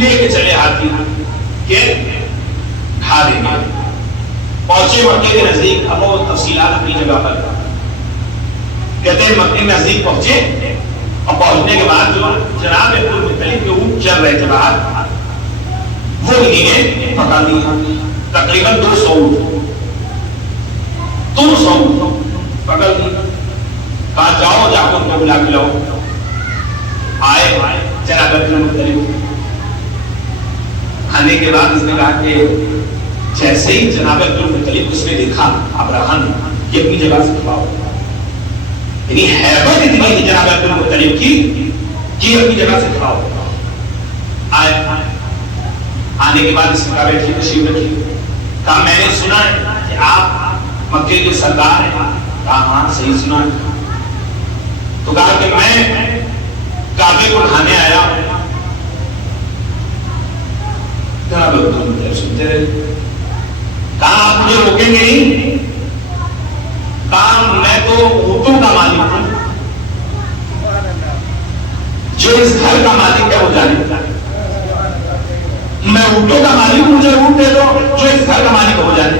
लेके चले हाथी के खा देंगे। पहुंचे मक्के के नजदीक, अब वो तफसीलात अपनी जगह पर कहते हैं। मक्के में नजदीक पहुंचे और पहुंचने के बाद जो जनाब अब्दुल मुत्तलिब के ऊंट चल रहे थे बाहर, वो इन्हीं पका दिया। तकरीबन 200 ऊंट पकड़ दी। कहा जाओ, जाकर उनको बुला के लाओ। आए जनाब अब्दुल मुत्तलिब। आने के बाद उसने कहा कि जैसे ही जनाब अब्दुल मुत्तलिब उसने देखा अब्राहा ने अपनी जगह से खड़ा हो, यानी हैबत इतनी थी जनाब अब्दुल मुत्तलिब की कि अपनी जगह से खड़ा हो। आए आने के बाद इसने कहा बैठिए, तशरीफ रखिए। कहा मैंने सुना है कि आप मक्के के सरदार हैं। कहा हाँ सही सुना है। तो कहा कि मैं काबे को ढाने आया हूं। जनाब अब्दुल मुत्तलिब सुनते रहे। कहा आप मुझे रोकेंगे नहीं? कहा मैं तो ऊंटों का मालिक हूं, जो इस घर का मालिक है वो जाने। मैं ऊंटों का मालिक हूं, मुझे ऊंट दे दो, जो इस घर का मालिक हो जाने।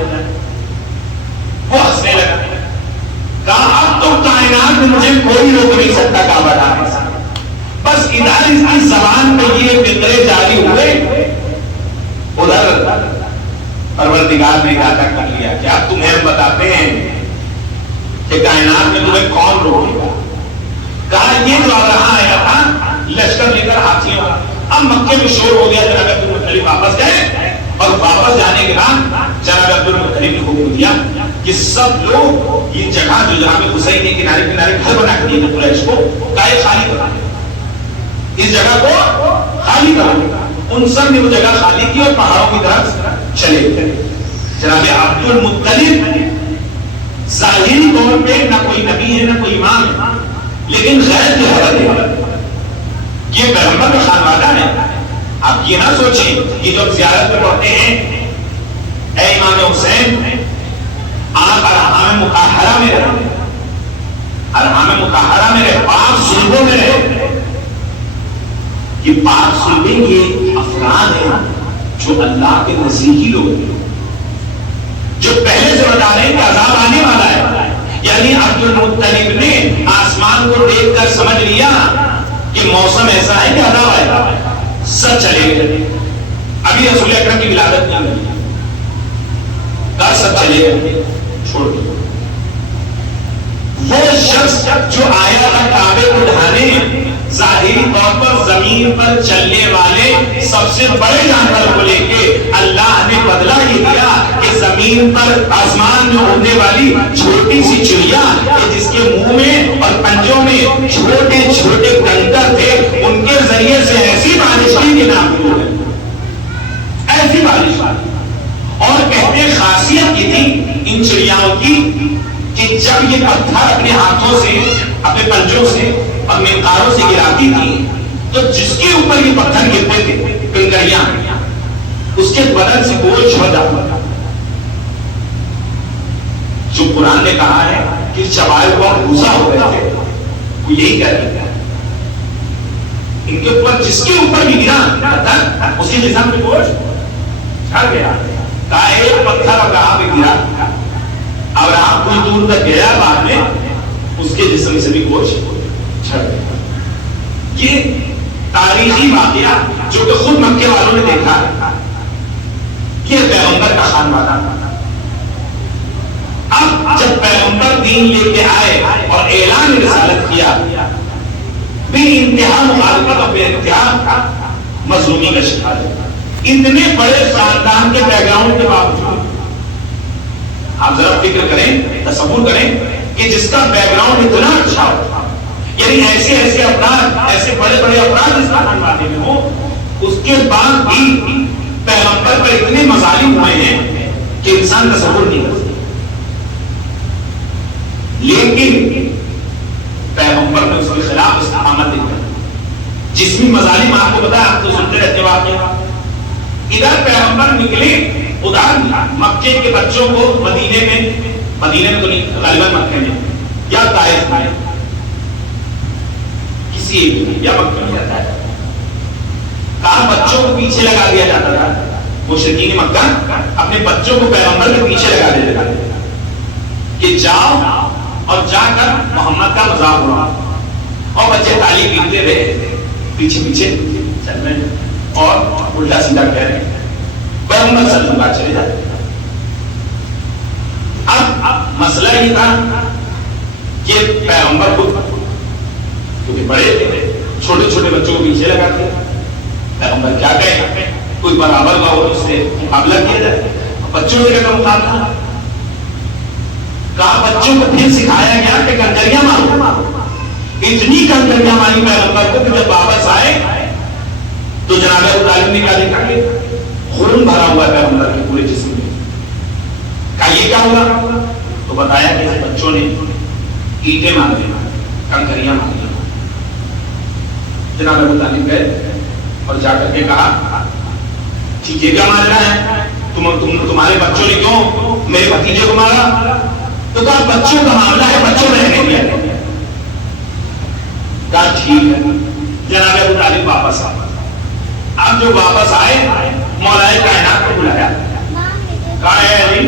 वो हंसने लगा। कहा अब तो कायनात में मुझे कोई रोक नहीं सकता काबा ढाने से। बस इधर इसकी जबान में ये फिक्रे जारी हुए, उधर परवरदिगार ने इरादा कर लिया कि अब तुम्हें हम बताते हैं कि कायनात में तुम्हें कौन रोकेगा। कहा ये जो अब्राहा आया था लश्कर लेकर हाथियों, अब मक्के में शोर हो गया। जनाब अब्दुल मुत्तलिब वापस गए और वापस जाने के बाद जनाब अब्दुल मुत्तलिब ने हुक्म दिया कि सब लोग ये जगह जो जहां पे हुसैन के किनारे किनारे घर बना के दिए कुरैश को, काहे खाली करा, इस जगह को खाली करा। उन सब ने वो जगह खाली की और पहाड़ों की तरफ चले गए। जनाब अब्दुल मुत्तलिब जाहिरी तौर पे ना कोई नबी है ना कोई इमाम है, लेकिन गैर की हरत है, ये पैगंबर का खानवादा है। आप ये ना सोचें कि जब ज़ियारत में पढ़ते हैं ऐ इमाम हुसैन आप अरहाम मुताहरा में रहे, अरहाम मुताहरा में रहे, पाक सुल्बों में रहे। ये पाक सुल्बे ये अफराद हैं जो अल्लाह के नज़दीकी लोग हैं, जो पहले से बता रहे हैं कि अज़ाब आने वाला है। यानी अब्दुल मुत्तलिब ने आसमान को देखकर समझ लिया कि मौसम ऐसा है कि अज़ाब आएगा, सब चले गए। अभी रसूल अकरम की विलादत नहीं हुई, कल सब चले गए, छोड़ दिया। वो शख्स जो आया था काबे को ढाने, जाहिरी तौर पर जमीन पर चलने वाले सबसे बड़े जानवर को लेके अल्लाह ने बदला ही दिया कि जमीन पर आसमान में उड़ने वाली छोटी सी चिड़िया जिसके मुंह में और पंजों में छोटे छोटे कंकर थे, उनके जरिए से ऐसी बारिश की कि नाम है, ऐसी बारिश। और कहते खासियत की थी इन चिड़ियाओं की कि जब ये पत्थर अपने हाथों से, अपने पंजों से और मिनकारों से गिराती थी, तो जिसके ऊपर ये पत्थर गिरते थे कंकरियां, उसके बदन से बोझ झड़ जाता था। जो कुरान ने कहा है कि चबाए हुआ भूसा हो गए थे, वो यही कह रहे थे। इनके ऊपर जिसके ऊपर भी गिरा पत्थर, उसके जिस्म पे बोझ झड़ गया। कहा एक पत्थर अब्राहम पे गिरा, अब्राहम कुछ दूर तक गया, बाद में उसके जिस्म से भी बोझ झड़ गया। ये तारीखी वाकया जो कि खुद मक्के वालों ने देखा, ये पैगंबर का खानवादा। अब जब पैगंबर दीन लेके आए और ऐलान रिसालत किया, बेइंतहा मुखालफत और बेइंतहा मजलूमी का शिकार, इतने बड़े खानदान के बैकग्राउंड के बावजूद आप जरा फिक्र करें, तसव्वुर करें कि जिसका बैकग्राउंड इतना अच्छा हो, यानी ऐसे ऐसे अपराध, ऐसे बड़े बड़े अपराध इस खानवादे में हो, उसके बाद भी पैगंबर पर इतने मजालिम हुए हैं कि इंसान तसव्वुर नहीं कर सकता। लेकिन पैगंबर ने उसके खिलाफ इस्तेकामत दिखाई। जिसमें मजालिम आपको पता है, आप तो सुनते रहते वाकया। इधर पैगंबर निकले, उधर मक्के के बच्चों को मदीने में तो नहीं, गालिबन मक्के में या ताइफ में, किसी या मक्के में जाता है, कहा बच्चों को पीछे लगा दिया जाता था, मुशरिकीन मक्का अपने बच्चों को पैगंबर के पीछे लगा देते थे कि जाओ और जाकर मोहम्मद का मजाक उड़ाओ, और बच्चे ताली पीटते रहे, पीछे पीछे चल रहे और उल्टा सीधा कह रहे, पैगंबर सल्लल्लाहु चले जाते। अब मसला ये था कि पैगंबर को क्योंकि बड़े छोटे छोटे बच्चों को पीछे लगाते, पैगंबर क्या कहे, कोई बराबर का हो उससे मुकाबला किया जाए, बच्चों से क्या मुकाबला। कहा बच्चों को फिर सिखाया गया कि कंकरियां मारो, इतनी कंकरियां मारी पैगंबर को कि जब वापस आए तो जनाब अबू तालिब ने क्या देखा कि खून भरा हुआ है पैगंबर के पूरे जिस्म में। कहा ये क्या हुआ, तो बताया कि बच्चों ने ईंटें मार दी, कंकरियां मार दी। जनाब अबू तालिब गए और जाकर के कहा ठीक है क्या मार रहा है, तुम्हारे बच्चों ने क्यों मेरे भतीजे को मारा। तो कहा बच्चों का मामला है, बच्चों ने रहने दिया। कहा ठीक है। जनाब अबू तालिब वापस आ, अब जो वापस आए मौलाए कायनात को बुलाया, कहा अली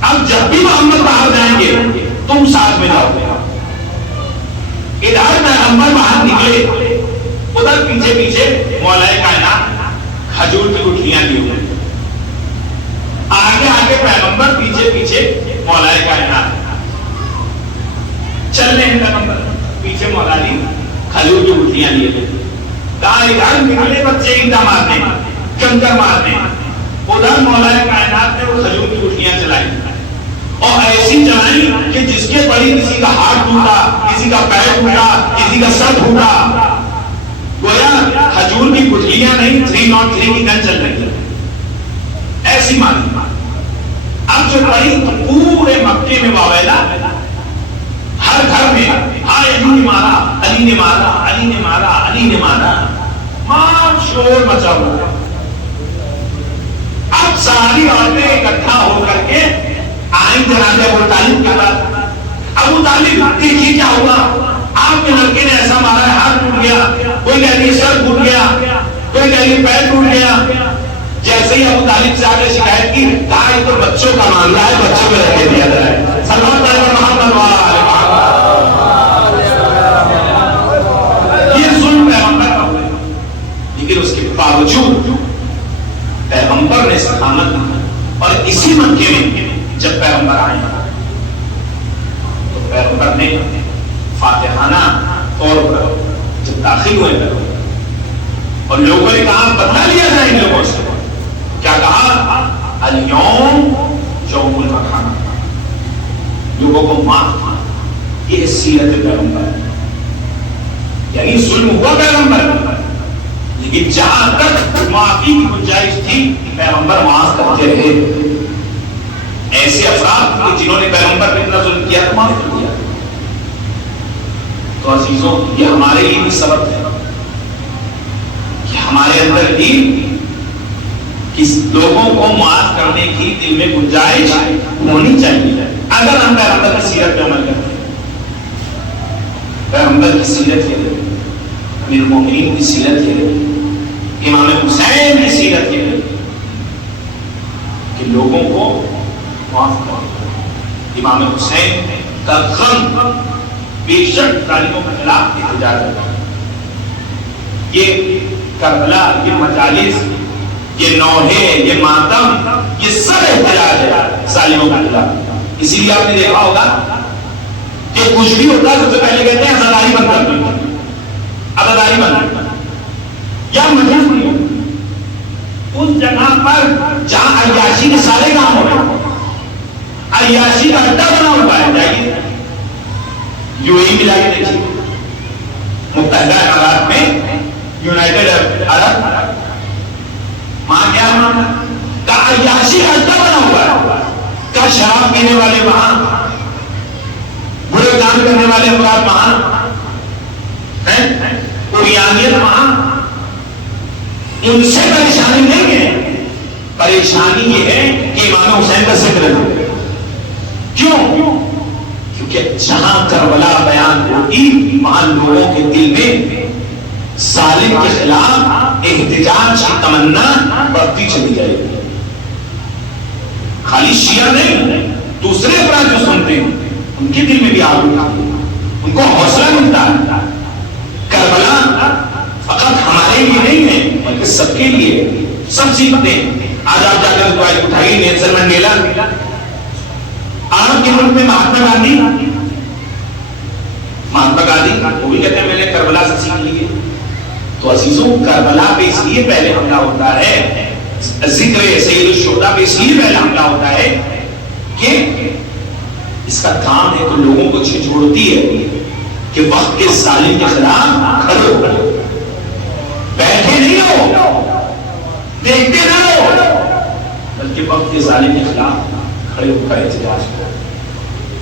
अब जब भी मोहम्मद बाहर जाएंगे तुम साथ में जाओ। इधर पैगंबर बाहर निकले, उधर पीछे पीछे मौलाए कायनात खजूर की गुठलियां ली हुई, आगे आगे पैगंबर, पीछे पीछे मौलाए कायनात। चल रहे हैं पैगंबर, पीछे मौला ली खजूर की गुठलियां लिए। कहा इधर निकले बच्चे ईंटा मारने, कंकर मारने, उधर मौलाए कायनात ने वो खजूर की गुठलियां चलाई और ऐसी चलाई कि जिसके पड़ी किसी का हाथ टूटा, किसी का पैर टूटा, किसी का सर टूटा। गोया खजूर की गुठलियां नहीं, 303 की गन चल रही है, ऐसी मारी। अब जो पड़ी तो पूरे मक्के में वावेला, हर घर में हाँ अली ने मारा, अली ने मारा, अली ने मारा, अली ने मारा, मार शोर मचा हुआ। अब सारी औरतें इकट्ठा होकर के आई जनाब अबू तालिब के पास। अबू तालिब देखिए क्या हुआ, आपके लड़के ने ऐसा मारा है, हाथ टूट गया, कोई कहती सर टूट गया, कोई कहती पैर टूट गया। जैसे ही अबू तालिब से आगे शिकायत की, कहा ये तो बच्चों का मामला है, बच्चों में रहने दिया जाए। सल्लल्लाहु अलैहि वसल्लम ये जुल्म पैगंबर का हुआ, लेकिन उसके बावजूद पैगंबर ने सखामत दी। और इसी मक्के में जब पैगंबर आए तो पैगंबर ने फातिहाना तौर पर जब दाखिल हुए और लोगों ने कहा बदला लिया जाए इन लोगों से, क्या कहा अल-यौम यौमुल मखाना, लोगों को माफ। ये सीरत पैगंबर, यानी जुल्म हुआ पैगंबर, लेकिन जहां तक माफी की गुंजाइश थी पैगंबर माफ करते रहे। ऐसे अफराद जिन्होंने पैगंबर पे इतना जुल्म किया तो माफ कर दिया। तो अजीजों, ये हमारे लिए भी सबक है कि हमारे अंदर भी किस लोगों को माफ करने की दिल में गुंजाइश होनी चाहिए। अगर हम पैगंबर की सीरत पे अमल करते हैं, पैगंबर की सीरत के लिए, अमीरुल मोमिनीन की सीरत के लिए, इमाम हुसैन की सीरत के लिए, कि लोगों को माफ कर। इमाम हुसैन का गम बेशक जालिमों के खिलाफ एहतजाज है। ये करबला, ये मजालिस, ये नौहे, ये मातम, ये सब एहतजाज है जालिमों के खिलाफ। इसीलिए आपने देखा होगा कि कुछ भी होता है सबसे पहले कहते हैं अज़ादारी बंद कर दो, अज़ादारी बंद, या मजबूरी उस जगह पर जहां अय्याशी के सारे काम हो रहे, अय्याशी का अड्डा बना हुआ है। जाइए यूएई मिला के देखिए, मुत्तहिदा अरब में, यूनाइटेड अरब, वहां क्या मामला का अय्याशी का अड्डा बना हुआ है। का शराब पीने वाले वहां, बुरे काम करने वाले अपराध वहां हैं, उरियानियत वहां। उनसे परेशानी नहीं है, परेशानी ये है कि इमाम हुसैन का जिक्र है। क्यों? क्योंकि जहां करबला बयान होगी वहां लोगों के दिल में जालिम के खिलाफ एहतिजाज की तमन्ना बढ़ती चली जाएगी। खाली शिया नहीं, दूसरे अपराध जो सुनते हैं उनके दिल में भी आग उठती है, उनको हौसला मिलता है। करबला फकत हमारे लिए नहीं है बल्कि सबके लिए, सब सीखते हैं। आज आप जाकर दुआई उठाइए, नेल्सन मंडेला, आपके मुल्क में महात्मा गांधी, वो भी कहते हैं मैंने करबला से सीख लिए। तो अजीजों, करबला पे इसलिए पहले हमला होता है, जिक्र सैयद शुहदा पे इसलिए पहले हमला होता है कि इसका काम है तो लोगों को झिझोड़ती है कि वक्त के जालिम के खिलाफ खड़े हो, बैठे नहीं हो, देखते ना हो, बल्कि वक्त के जालिम के खिलाफ खड़े होकर एहतिजाज करो।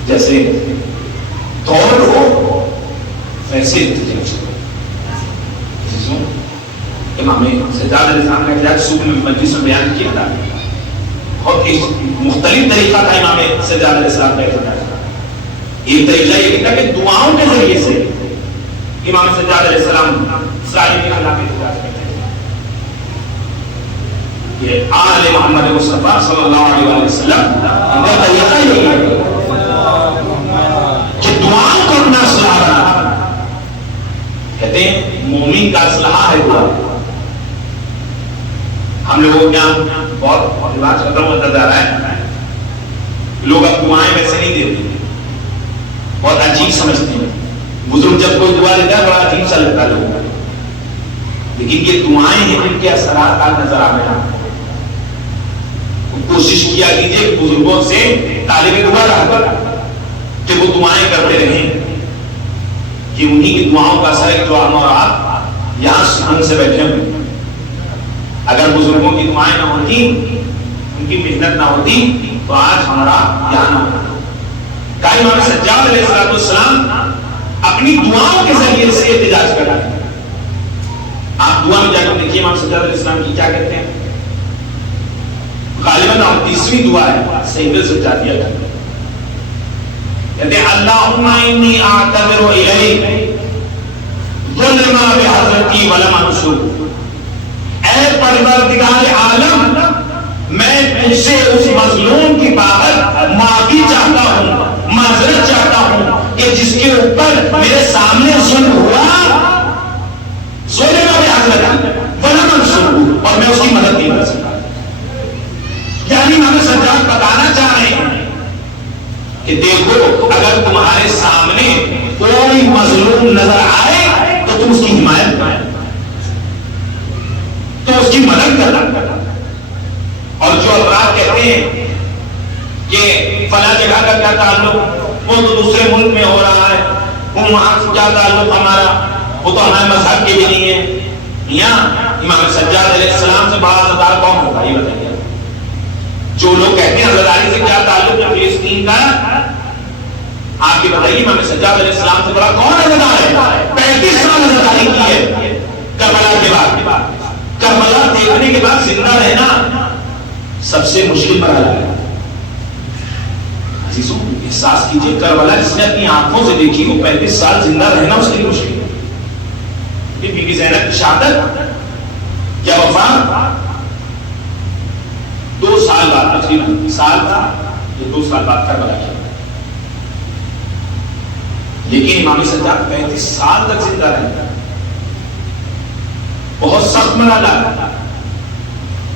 जैसे दौड़ हो वैसे एहतिजाज करो। इमाम सज्जाद अलैहिस्सलाम का एहतिजाज सुबह में मजलिस में बयान किया था। बहुत ही मुख्तलिफ तरीका था इमाम सज्जाद अलैहिस्सलाम का एहतिजाज। एक तरीका ये था कि दुआओं के जरिए से इमाम सज्जाद अलैहिस्सलाम इस्राइल के खिलाफ एहतिजाज करते थे। ये आले मोहम्मद मुस्तफा सल्लल्लाहु अलैहि वसल्लम का तरीका यही है कि दुआओं को अपना असलाह बना। कहते हैं मोमिन का असलाह है दुआ। हम लोगों के यहाँ बहुत रिवाज खत्म होता जा रहा है, लोग अब दुआएं वैसे नहीं देते, बहुत अजीब समझते हैं। बुजुर्ग जब कोई दुआ देता है बड़ा अजीब सा लगता है लोगों को, लेकिन ये दुआएं हैं जिनके असरात आज नजर आ रहे हैं। कोशिश किया कीजिए बुजुर्गों से तालिब दुआ रहकर कि वो दुआएं करते रहें, कि उन्हीं की दुआओं का असर है जो हम और आप यहां सुकून से बैठे हुए। अगर बुजुर्गों की दुआएं ना होती, उनकी मेहनत ना होती, तो आज हमारा यहाँ ना होता। इमाम सज्जाद अलैहिस्सलाम अपनी दुआओं के जरिए से एहतिजाज कर रहे हैं। आप दुआ में जाकर देखिए इमाम सज्जाद अलैहिस्सलाम की क्या कहते हैं। गालिबन 30वीं दुआ है सैयद सज्जादिया का। कहते हैं अल्लाहुम्मा इन्नी आतज़िरु इलैक ज़ुल्मा बिहज़रती वलम अंसुर। ऐ परवरदिगार आलम, मैं तुझसे उस मजलूम की बाबत माफी चाहता हूँ, माजरत चाहता हूँ कि जिसके ऊपर मेरे सामने जुल्म हुआ, ज़ुल्मा बिहज़रती वलम अंसुर, और मैं उसकी मदद नहीं कर सका। यानी हमें सज्जाद बताना चाह रहे हैं कि देखो, अगर तुम्हारे सामने कोई मजलूम नजर आए तो तुम उसकी हिमायत करो, तो उसकी मदद करना। और जो अपराध कहते हैं कि फला जगह का क्या ताल्लुक, वो तो दूसरे मुल्क में हो रहा है, वो वहां से क्या ताल्लुक हमारा, वो तो हमारे मजहब के भी नहीं है। यहाँ इमाम सज्जाद अलैहिस्सलाम से बड़ा अज़दार कौन होगा ये बताइए। जो लोग कहते हैं अज़दारी से क्या ताल्लुक है फिलिस्तीन का, आप ये बताइए इमाम सज्जाद अलैहिस्सलाम से बड़ा कौन अज़दार है। 35 साल अज़दारी की है करबला के बाद। करबला देखने के बाद जिंदा रहना सबसे मुश्किल मरहला है। एहसास कीजिए, करबला जिसने अपनी आंखों से देखी, वो 35 साल जिंदा रहना उसके लिए मुश्किल है। बीबी ज़ैनब की शहादत या वफात 2 साल बाद, तकरीबन साल था, ये 2 साल बाद करबला किया। लेकिन इमाम सज्जाद 35 साल तक जिंदा रहे। बहुत सख्त मरहला।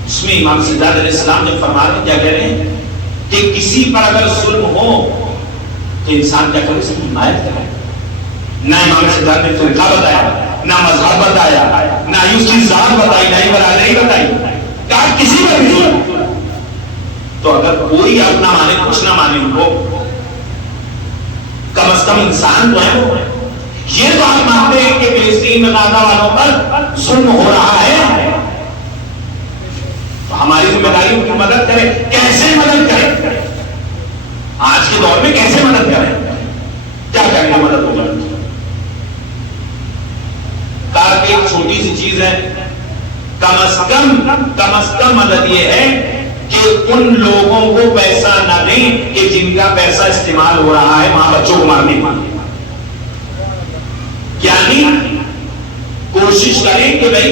उसमें इमाम सज्जाद अलैहिस्सलाम जब फरमा रहे, क्या कह रहे हैं कि किसी पर अगर जुल्म हो तो इंसान क्या करे, उसकी हिमायत करे। ना इमाम सज्जाद ने फिरका बताया, ना मजहब बताया, ना ही उसकी जात बताई, ना ही बरादरी बताई, कहा किसी पर भी जुल्म। तो अगर कोई अपना माने कुछ ना माने, उनको कम से कम इंसान तो है। ये तो आप मानते हैं कि फिलिस्तीन में गाजा वालों पर जुल्म हो रहा है, तो हमारी जिम्मेदारी उनकी मदद करें। कैसे मदद करें? आज के दौर में कैसे मदद करें? क्या करेंगे मदद हो जाए? कार की एक छोटी सी चीज है, कम से कम मदद यह है कि उन लोगों को पैसा न दें कि जिनका पैसा इस्तेमाल हो रहा है वहां बच्चों को मारने के। यानी कोशिश करें कि भाई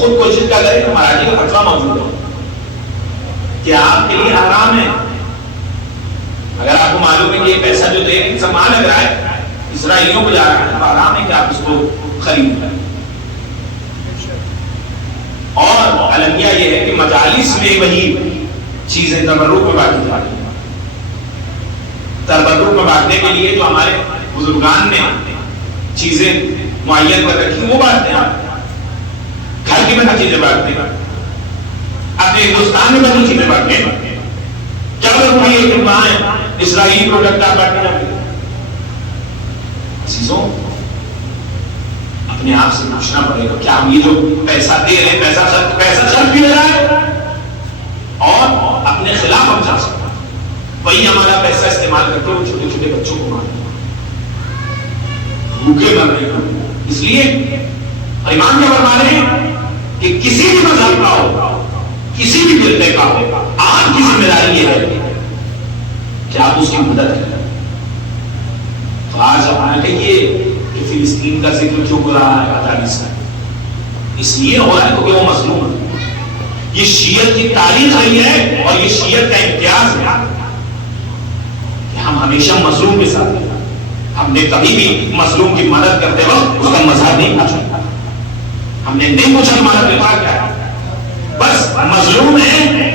खुद कोशिश क्या करें तो महाराज जी का फतवा मौजूद है कि आपके लिए आराम है। अगर आपको मालूम है कि ये पैसा जो दे रहे सामान लग रहा है इसराइलियों को जा रहा है तो आराम है कि आप उसको खरीद लें। और अलमिया ये है कि मजालिस में वही चीजें तबर्रुक में बांटी जाती हैं। तबर्रुक में बांटने के लिए जो हमारे बुजुर्गान ने चीजें मुअय्यन कर रखी वो बांटते हैं। घर की बनी चीजें बांटते हैं, अपने हिंदुस्तान में बनी चीजें बांटते हैं। क्या है इसराइली प्रोडक्ट आप बांटने जाते हैं? चीजों अपने आप से पूछना पड़ेगा क्या हम ये जो पैसा दे रहे हैं पैसा खर्च भी ले रहा है और अपने खिलाफ हम जा सकते हैं। वही हमारा पैसा इस्तेमाल करके वो छोटे छोटे बच्चों को मारते भूखे मर रहे हैं। इसलिए इमाम क्या फरमा रहे हैं कि किसी भी मजहब का हो किसी भी फिरके का हो आपकी जिम्मेदारी ये है कि आप उसकी मदद करें। तो आज अपना कहिए कि फिलिस्तीन का जिक्र क्यों हो रहा है अफगानिस्तान, इसलिए हो रहा है क्योंकि वो मजलूम है। ये शियत की तारीख रही है और ये शियत का इम्तियाज है कि हम हमेशा मजलूम के साथ हैं। हमने कभी भी मजलूम की मदद करते वक्त उसका मजहब नहीं पूछा, हमने नहीं पूछा कि हमारा व्यापार क्या है, बस मजलूम है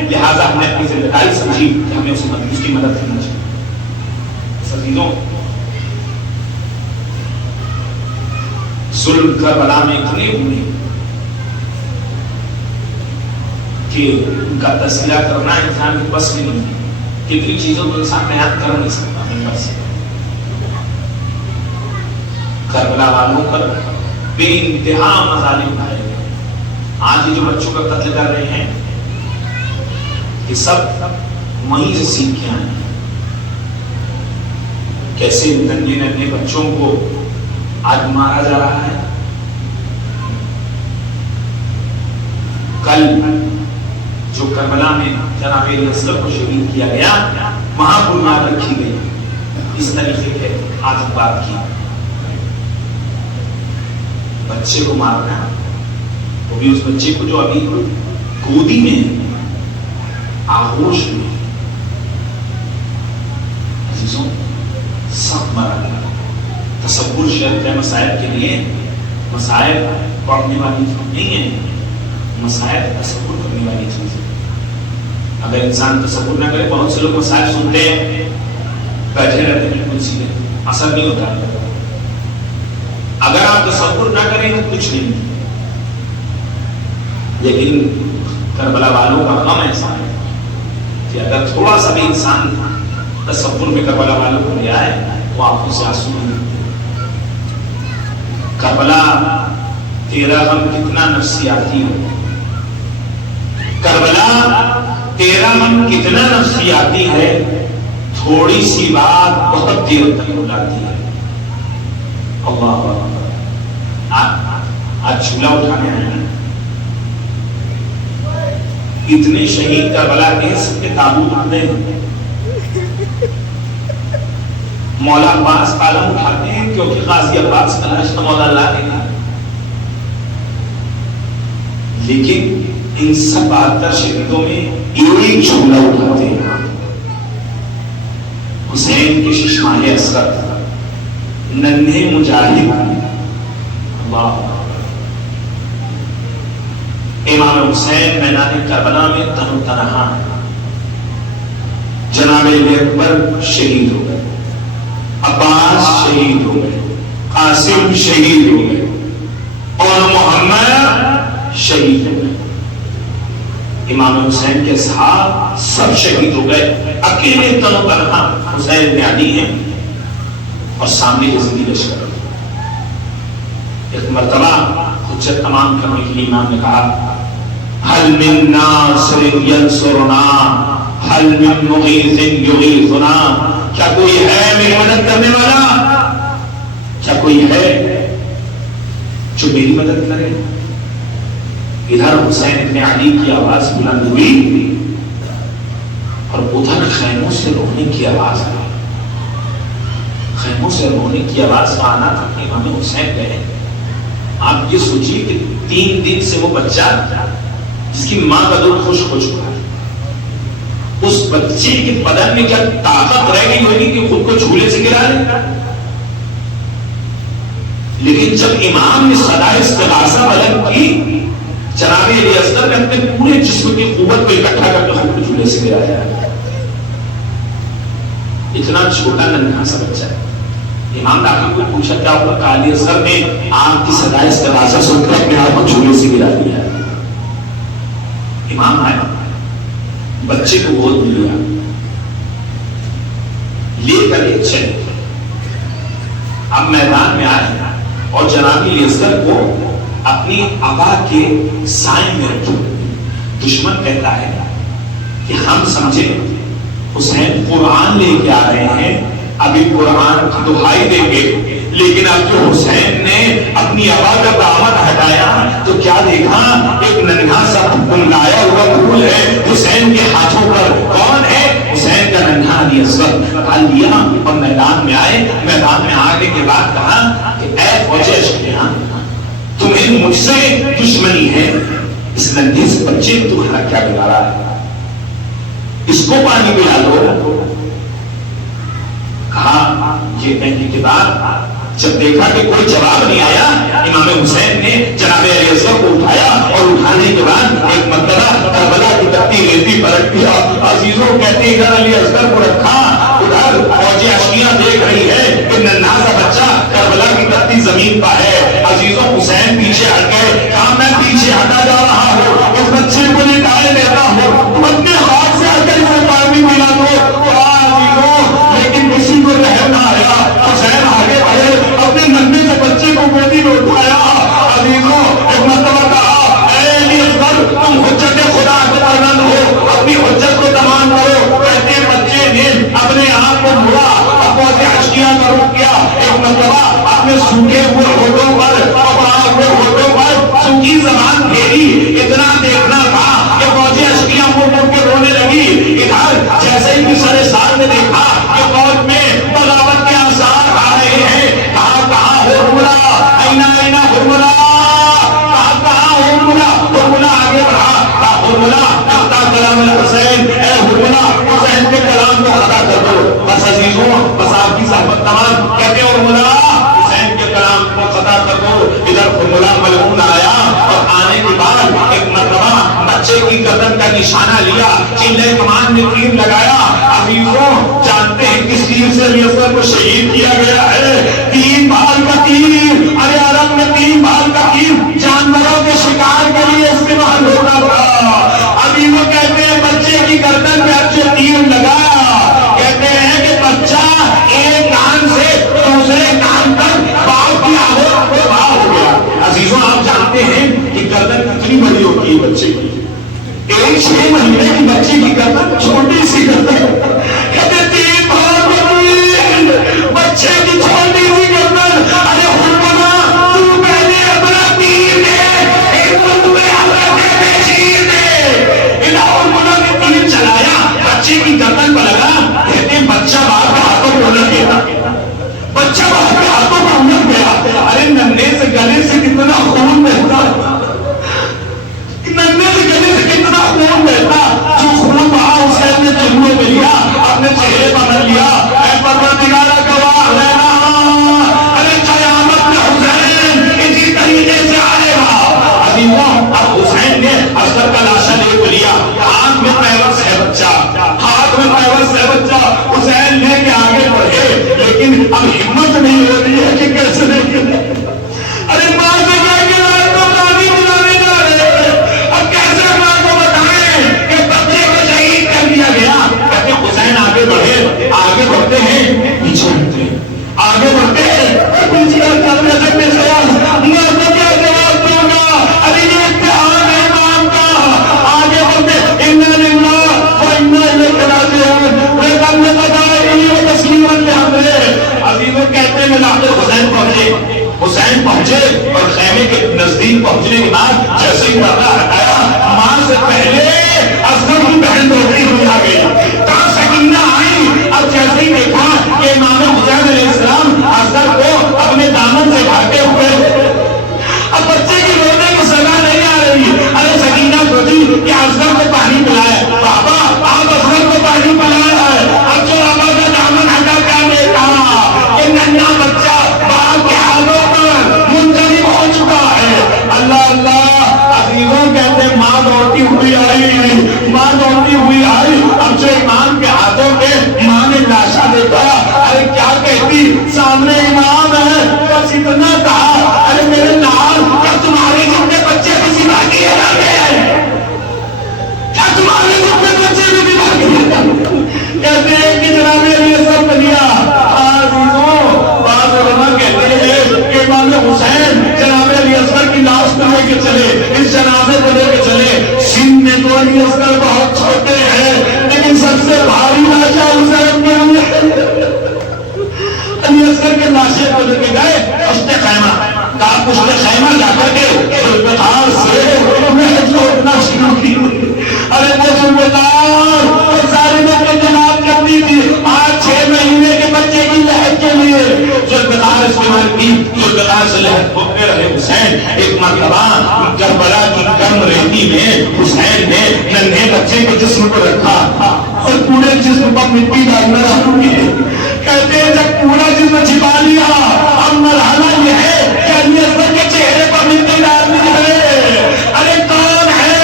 लिहाजा हमने अपनी जिम्मेदारी समझी कि हमें उसकी मदद करनी चाहिए। सजीदों जुल्म करबला में इतने हुए कि उनका तस्करा करना इंसान के बस में नहीं है। कितनी चीजों को इंसान बयान कर नहीं सकता अपने बस। करबला वालों पर बेइंतहा मज़ालिम उठाए गए। आज ये जो बच्चों का कत्ल कर रहे हैं ये सब वहीं से सीख के आए हैं। कैसे नन्हे नन्हे बच्चों को आज मारा जा रहा है। कल जो करबला में जनाब असगर को शहीद किया गया वहां बुनियाद रखी गई इस तरीके के आतंकवाद की। बच्चे को मारना वो भी उस बच्चे को जो अभी गोदी में आगोश में अजीजों सख्त मारा गया। तसव्वुर शर्त है मसाइब के लिए। मसाइब पढ़ने वाली चीज नहीं है, मसाइब तसव्वुर करने वाली चीज है। अगर इंसान तसव्वुर ना करे, बहुत से लोग मसाइब सुनते हैं बैठे रहते हैं बिल्कुल सीधे, असर नहीं होता है। अगर आप तसव्वुर ना करें तो कुछ नहीं। लेकिन करबला वालों का गम ऐसा है कि अगर थोड़ा सा भी इंसान तसव्वुर में करबला वालों को ले आए तो आंखों से आंसू नहीं। करबला तेरा गम कितना नफ्सियाती हो, करबला तेरा गम कितना नफ्सियाती है। थोड़ी सी बात बहुत देर तक बुलाती है। अल्लाह आज झूला उठाने आए हैं, इतने शहीद करबला के सबके ताबूत आते हैं। मौला अब्बास कालम उठाते हैं क्योंकि गाजी अब्बास का लाश मौला अल्लाह ने कहा। लेकिन इन सब 72 शहीदों में एक झूला उठाते हैं, हुसैन के शिशमाहे असगर नन्हे मुजाहिद इमाम हुसैन मैदान करबला में तनहा जनाब अकबर शहीद हो गए, अब्बास शहीद हो गए, कासिम शहीद हो गए और मोहम्मद शहीद हो गए। इमाम हुसैन के साथ सब शहीद हो गए। अकेले तनहा हुसैन न्यादी हैं और सामने जिंदगी लश्कर। एक मरतबा हुज्जत तमाम करने के लिए इमाम ने कहा, हल मिन नासिरिन यंसुरना हल मिन मुगीज़िन युगीज़ुना। क्या कोई है मेरी मदद करने वाला? क्या कोई है जो मेरी मदद करे? इधर हुसैन इब्ने अली की आवाज बुलंद हुई और उधर खैमों से रोने की आवाज आई। खैमों से रोने की आवाज का आना था कि इमाम हुसैन गए, आप ये सोचिए कि 3 दिन से वो बच्चा जिसकी मां का दूध खुश हो चुका है, उस बच्चे के बदन में क्या ताकत रह गई होगी कि खुद को झूले से गिरा ले। लेकिन जब इमाम ने सदा इस्तिगासा बयान की, जनाब अली असगर ने अपने पूरे जिस्म की कुव्वत को इकट्ठा करके खुद को झूले से गिराया। इतना छोटा नन्हा सा बच्चा है। इमाम दाखिल को पूछा क्या हुआ? अली असगर ने आपकी सदा इस्तिगासा सुनकर अपने आप को झूले से गिरा दिया। इमाम आया, बच्चे को गोद में लिया, लेकर एक चले, अब मैदान में आए और जनाब अली असगर को अपनी आबा के साए में रखे। दुश्मन कहता है कि हम समझे हुसैन कुरान लेके आ रहे हैं, अभी कुरान की दुहाई देंगे, लेकिन अब जो हुसैन ने अपनी आबा का दामन हटाया तो क्या देखा? एक नन्हा सा गुंगाया हुआ फूल है हुसैन के हाथों पर। कौन है? हुसैन का नन्हा अली असगर लिया और मैदान में आए। मैदान में आने के बाद कहा कि ऐ फौजे अशकिया, तुम्हें मुझसे दुश्मनी है, इस नन्हे से बच्चे को तुम्हारा क्या बिगाड़ा है? इसको पानी पिला दो। कहा ये कहने के बाद जब देखा कि कोई जवाब नहीं आया, इमाम हुसैन ने जनाब अली असगर को उठाया और उठाने के बाद एक मर्तबा करबला की तख्ती रेती पलट दिया। अजीजों कहते हैं अली असगर को रखा, उधर फौजी अशकियां देख रही है कि नन्हा सा बच्चा करबला की तख्ती जमीन पर है। अजीजों हुसैन पीछे हट गए। कहा मैं पीछे हटा जा रहा हूँ, उस बच्चे को निकाल देता हूँ, अपने हाथ से आकर इसे पानी मिला दो। लेकिन किसी को रहम ना आया। हुसैन आगे बढ़े, अपने नन्हे से बच्चे को गोदी में उठाया। अजीजों एक मर्तबा कहा, ऐ अली असगर, तुम हुज्जत खुदा के परमन हो, अपनी हुज्जत को तमाम करो। कहते बच्चे ने अपने आप को मुड़ा, फौजी अशकियां का रुख किया। एक मर्तबा अपने सूखे हुए होठों पर, हुए होठों पर सूखी जबान फेरी। इतना देखना था कि फौजी अशकियां मुड़ मुड़ के रोने लगी। इधर जैसे ही किसी साल ने देखा कि फौज में बगावत के आसार आ रहे हैं, कहा हुर्मुला, ऐना ऐना हुर्मुला, कहा हुर्मुला। हुर्मुला आगे बढ़ा, कहा हुर्मुला अता कलाम हुसैन, ए हुर्मुला हुसैन के कलाम को अदा कर दो। बस अजीजों, बस आपकी सहमत तमाम। कहते हुर्मुला हुसैन के कलाम को अदा कर दो। इधर हुर्मुला मलऊन आया और आने के बाद एक मर्तबा बच्चे की गर्दन का निशाना लिया, चिल्ले कमान में तीर लगाया। अजीजों जानते हैं किस तीर से अली असगर को शहीद किया गया है? 3 भाल का तीर। अरे अरब में 3 भाल का तीर जानवरों के शिकार के लिए इस्तेमाल होता था। अभी वो कहते हैं बच्चे की गर्दन पे अच्छे तीर लगाया। कहते हैं कि बच्चा एक कान से दूसरे कान तक बाल किया हो गया। अजीजों आप जानते हैं कि गर्दन कितनी बड़ी होती है बच्चे की? 1-6 महीने की बच्ची की गर्दन छोटी सी गर्दन। कहते 3 भाल बच्चे की छोटी सी गर्दन। अरे हुर्मुला, तू पहले अपना तीर दे, एक तुम्हें अपने चीर दे। इन हुर्मुला ने तीर चलाया, बच्चे की गर्दन पर लगा। कहते बच्चा बाहर के हाथों में उलट गया, बच्चा बाहर के हाथों में उलट गया। अरे नन्हे से गले से कितना खून बहता, नन्हे से गले से कितना खून बहता। जो खून बहा हुसैन ने चुन्नों में लिया, अपने चेहरे पर लिया। परवरदिगारा गवाह है ना, अरे कयामत में हुसैन इसी तरीके से आएगा। अजीजों अब हुसैन ने असगर का लाशा लेकर लिया, हाथ में पैवस है बच्चा, हाथ में पैवस है बच्चा। हुसैन लेके आगे बढ़े, लेकिन अब हिम्मत नहीं हो रही है कि कैसे नहीं। अरे मां से जाके तो पानी पिलाने जा रहे हैं, अब कैसे मां को बताएं कि बच्चे को शहीद कर दिया गया। कहते हुसैन आगे बढ़े, आगे बढ़ते हैं, पीछे हटते हैं, आगे बढ़ते हैं, पीछे करने लगने से मैं तो क्या जवाब दूंगा? अरे ये इम्तिहान है इमाम का, दौड़ती हुई आई, माँ दौड़ती हुई आई। अब जो इमाम के हाथों में माँ ने लाशा देखा, अरे क्या कहती, सामने इमाम है, बस इतना कहा, अरे मेरे लाल, क्या तुम्हारे जितने बच्चे किसी बाकी किए जाते हैं? क्या तुम्हारे जितने बच्चे भी विवाह किए जाते हैं? कहते हैं कि जनाब ये सब दिया। कहते हैं कि इमाम हुसैन जनाब अली असगर की लाश को लेके चले, इस जनाजे को लेके चले। सिंह में तो अली असगर बहुत छोटे हैं, लेकिन सबसे भारी लाशा हुसैन के अली असगर के लाशे को लेके गए पुश्ते खैमा का, पुश्ते खैमा जाकर के जुल्फकार से मैं जोड़ना शुरू की। अरे वो जुल्फकार तो सारी ने जनाब करती थी आज 6 महीने के बच्चे की लहर के लिए जुल्फकार इस्तेमाल की। जुल्फकार से लहर भोगते रहे हुसैन। एक मरतबा करबला की गर्म रेती में हुसैन ने नन्हे बच्चे के जिस्म को रखा और पूरे जिस्म पर मिट्टी डालना शुरू की। कहते हैं जब पूरा जिस्म छिपा लिया, अब मरहला यह है कि अली असगर के चेहरे पर मिट्टी डालनी है। अरे कौन है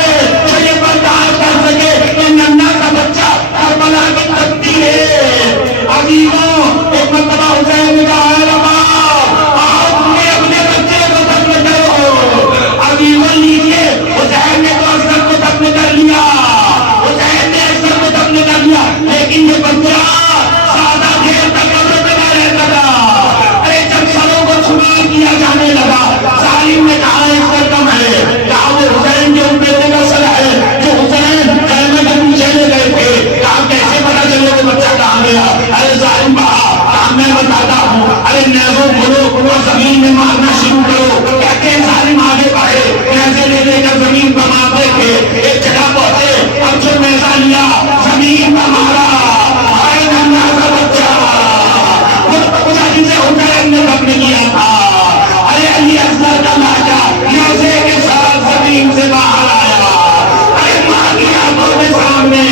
जो ये बर्दाश्त कर सके कि नन्हा का बच्चा करबला की धरती है? अजीबों, एक मरतबा हुसैन ने कहा अपने बच्चे को दफन करो। अजीबों लीजिए, हुसैन ने तो असगर को दफन कर लिया, हुसैन ने असगर को दफन कर लिया, लेकिन ये बच्चा सादा देर तक कब्र में न रहता था। अरे जब सरों को छुपा किया जाने लगा, जालिम ने कहा इसका कम है, क्या वो हुसैन के बेटे का सर है जो हुसैन खैमे के पीछे ले गए थे? कहा कैसे पता चले वो बच्चा कहाँ गया? अरे जालिम कहा मैं बताता हूँ। अरे नेज़ों खोलो और जमीन में मारना शुरू करो। कहते हैं जालिम आगे बढ़े, नेज़े ले लेकर जमीन पर मारते थे। एक जगह पहुंचे, अब जो नेज़ा लिया जमीन पर मारा, अरे नन्हा सा बच्चा जिसे हुसैन ने दफन किया था। अरे अली असगर का लाशा नेज़े के साथ जमीन से बाहर आया। अरे मां की आंखों के सामने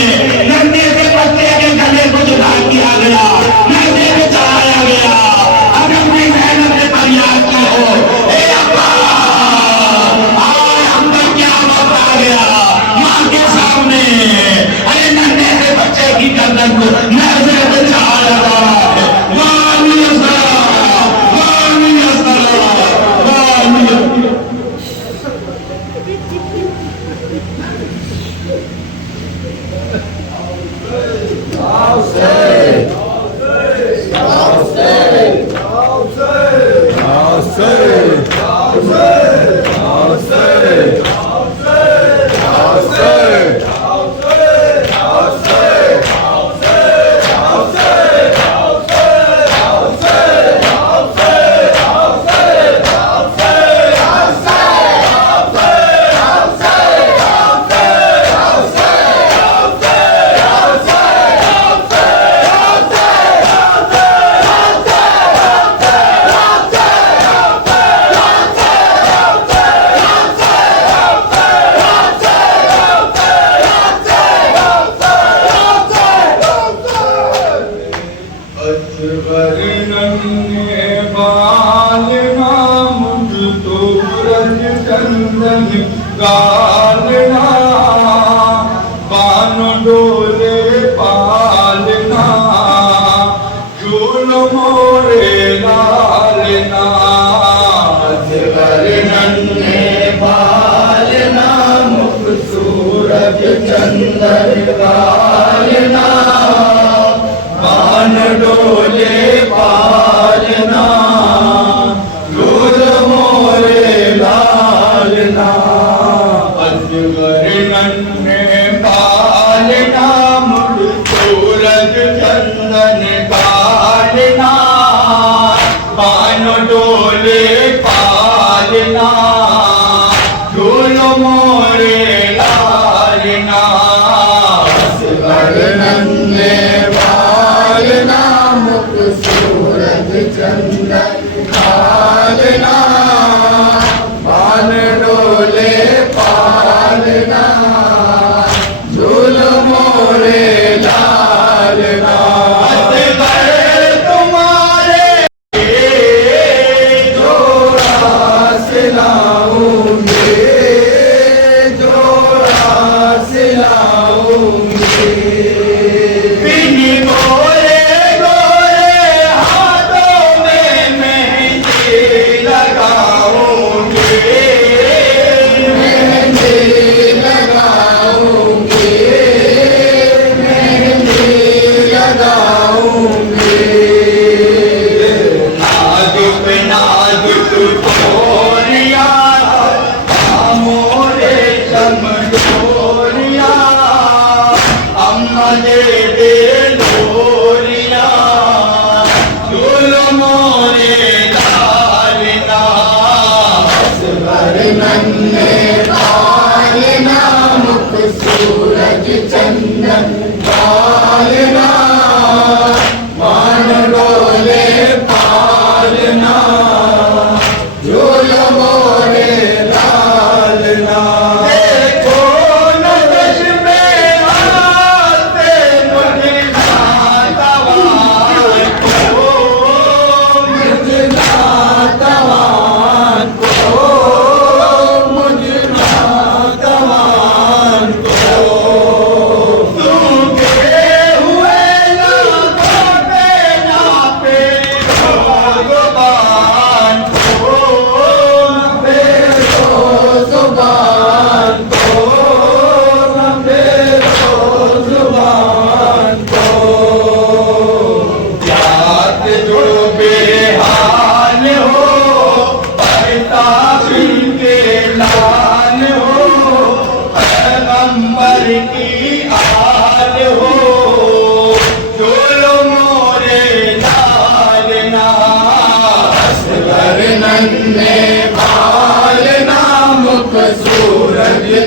नन्हे से बच्चे के गले को जुदा किया गया, नेज़े पे चढ़ाया गया। अगर कोई बहन ने फरियाद की हो, ए अब्बा आज हम पर क्या वक्त आ गया, मां के सामने अरे नन्हे से बच्चे की गर्दन को नेज़े पे चढ़ाया गया। पालना झूल मोरे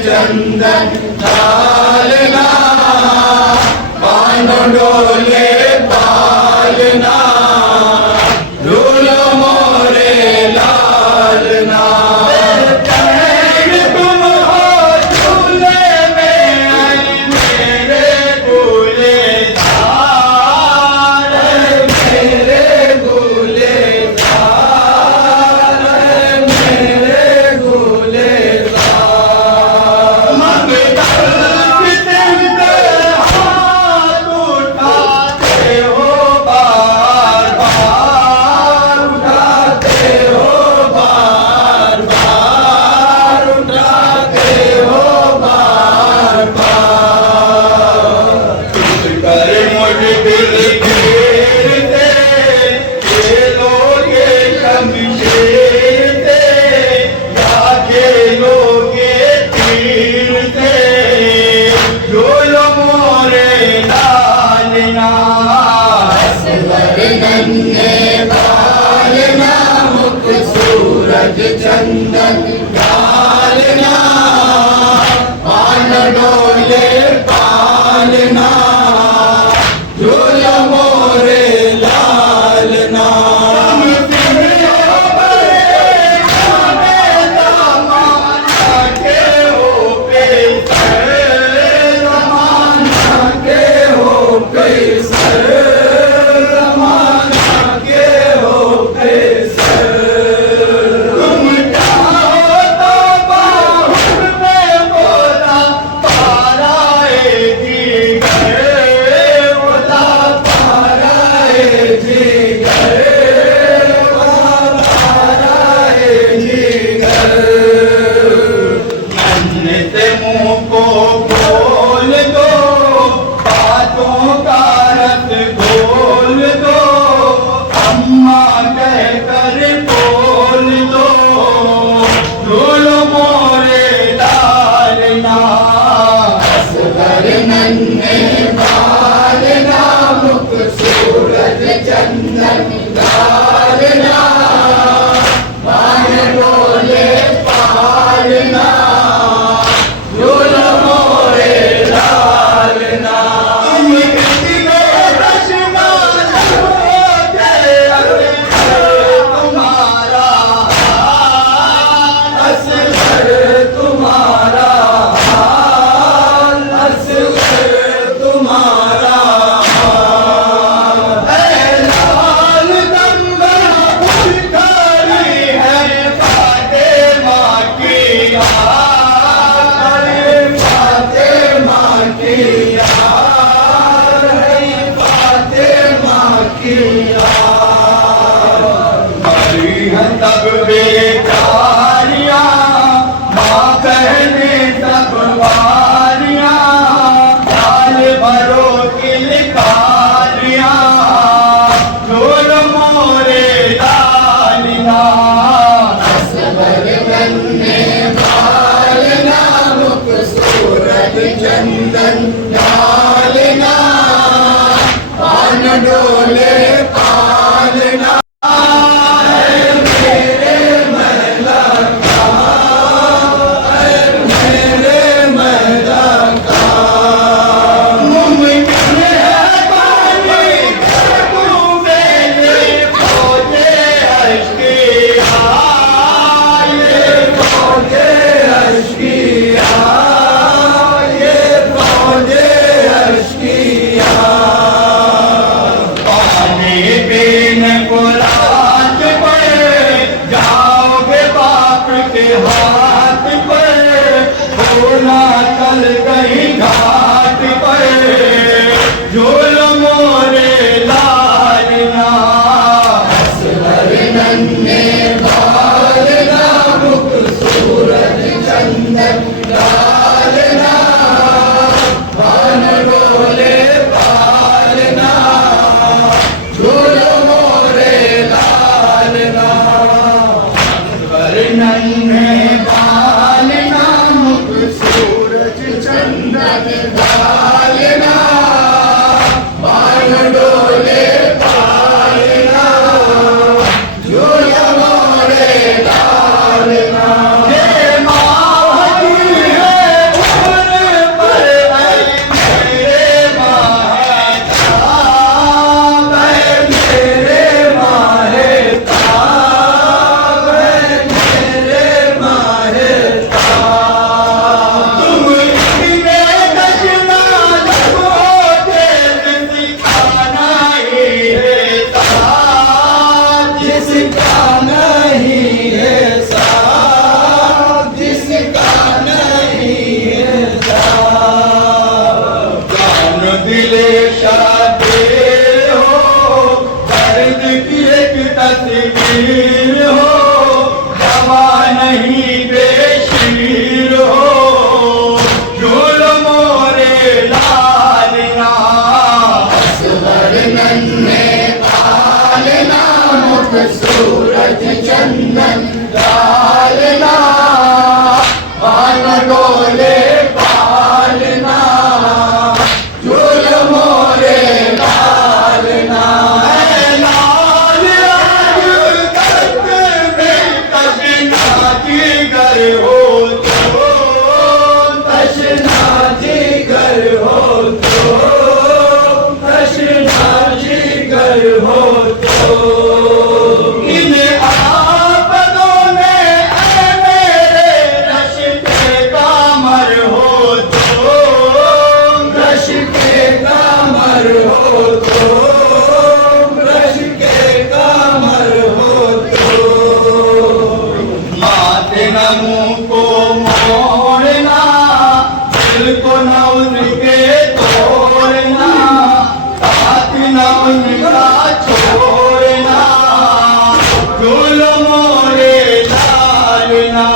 चंदन डालना, पानो डोले पालना, झूलो मोरे लालना। तुम हो झूले में मेरे भूले धार, मेरे भूले धार, मेरे भूले धार। मंगता हाथ उठाते हो बार बार, उठाते हो बार बार, उठाते हो बार बार। कर मुझ दिल घेरते खेलोगे शमशेर से, या खेलोगे तीर से, झूलो मोरे लालना। नन्हे बालना, मुख सूरज चंदन डालना, पान डोले पालना, झूलो मोरे लालना। चंदन डालना, पान डोले पालना, झूलो मोरे लालना। तुम्हारा असगर तुम्हारा हाल, असगर तुम्हारा चंदन डालना, पान डोले पालना, मेरे मैला का, मेरे मैला का। मुमकिन है पानी मेरे पौधे अश्किया, ये पौधे अश्किया, ये पौधे अश्किया। पानी पीने को रात पर जाओगे बाप के हाथ पर, बोला चल गई घाट पर, झूल मोरे लालना, असवर नन्हे बालना, मुख सूरज चंदन डालना, पान डोले पालना, झूल मोरे लालना, असवर नन्हे बालना, मुख सूरज चंदन डालना, पान डोले पालना, झूल मोरे लालना। ये माही है उम्र पर आई मेरे माहेताब, मेरे माहेताब, मेरे माहेताब। तुम इतने दशना लगोगे जिसका नहीं है साथ, जिसका नहीं है साथ, जिसका नहीं है साथ। जान दिले शादे हो, दर्द की एक तस्वीर हो, दवा नहीं बेशीर हो, झूल मोरे लालना, असवर नन्हे पालना, मुख सूरज चंदन डालना, पान डोले पालना, झूल मोरे लालना। लाल आज तक में तशना जिगर हो तो, तशना जिगर हो तो, तशना जिगर हो तो। इन आपदों में ऐ मेरे रश्के कामर हो तो, रश्के कामर हो तो, रश्के कामर हो तो। माथे न मुंह को मोड़ना, दिल को न उनके तोड़ना, साथ न उनका छोड़ना, झूल मोरे लालना,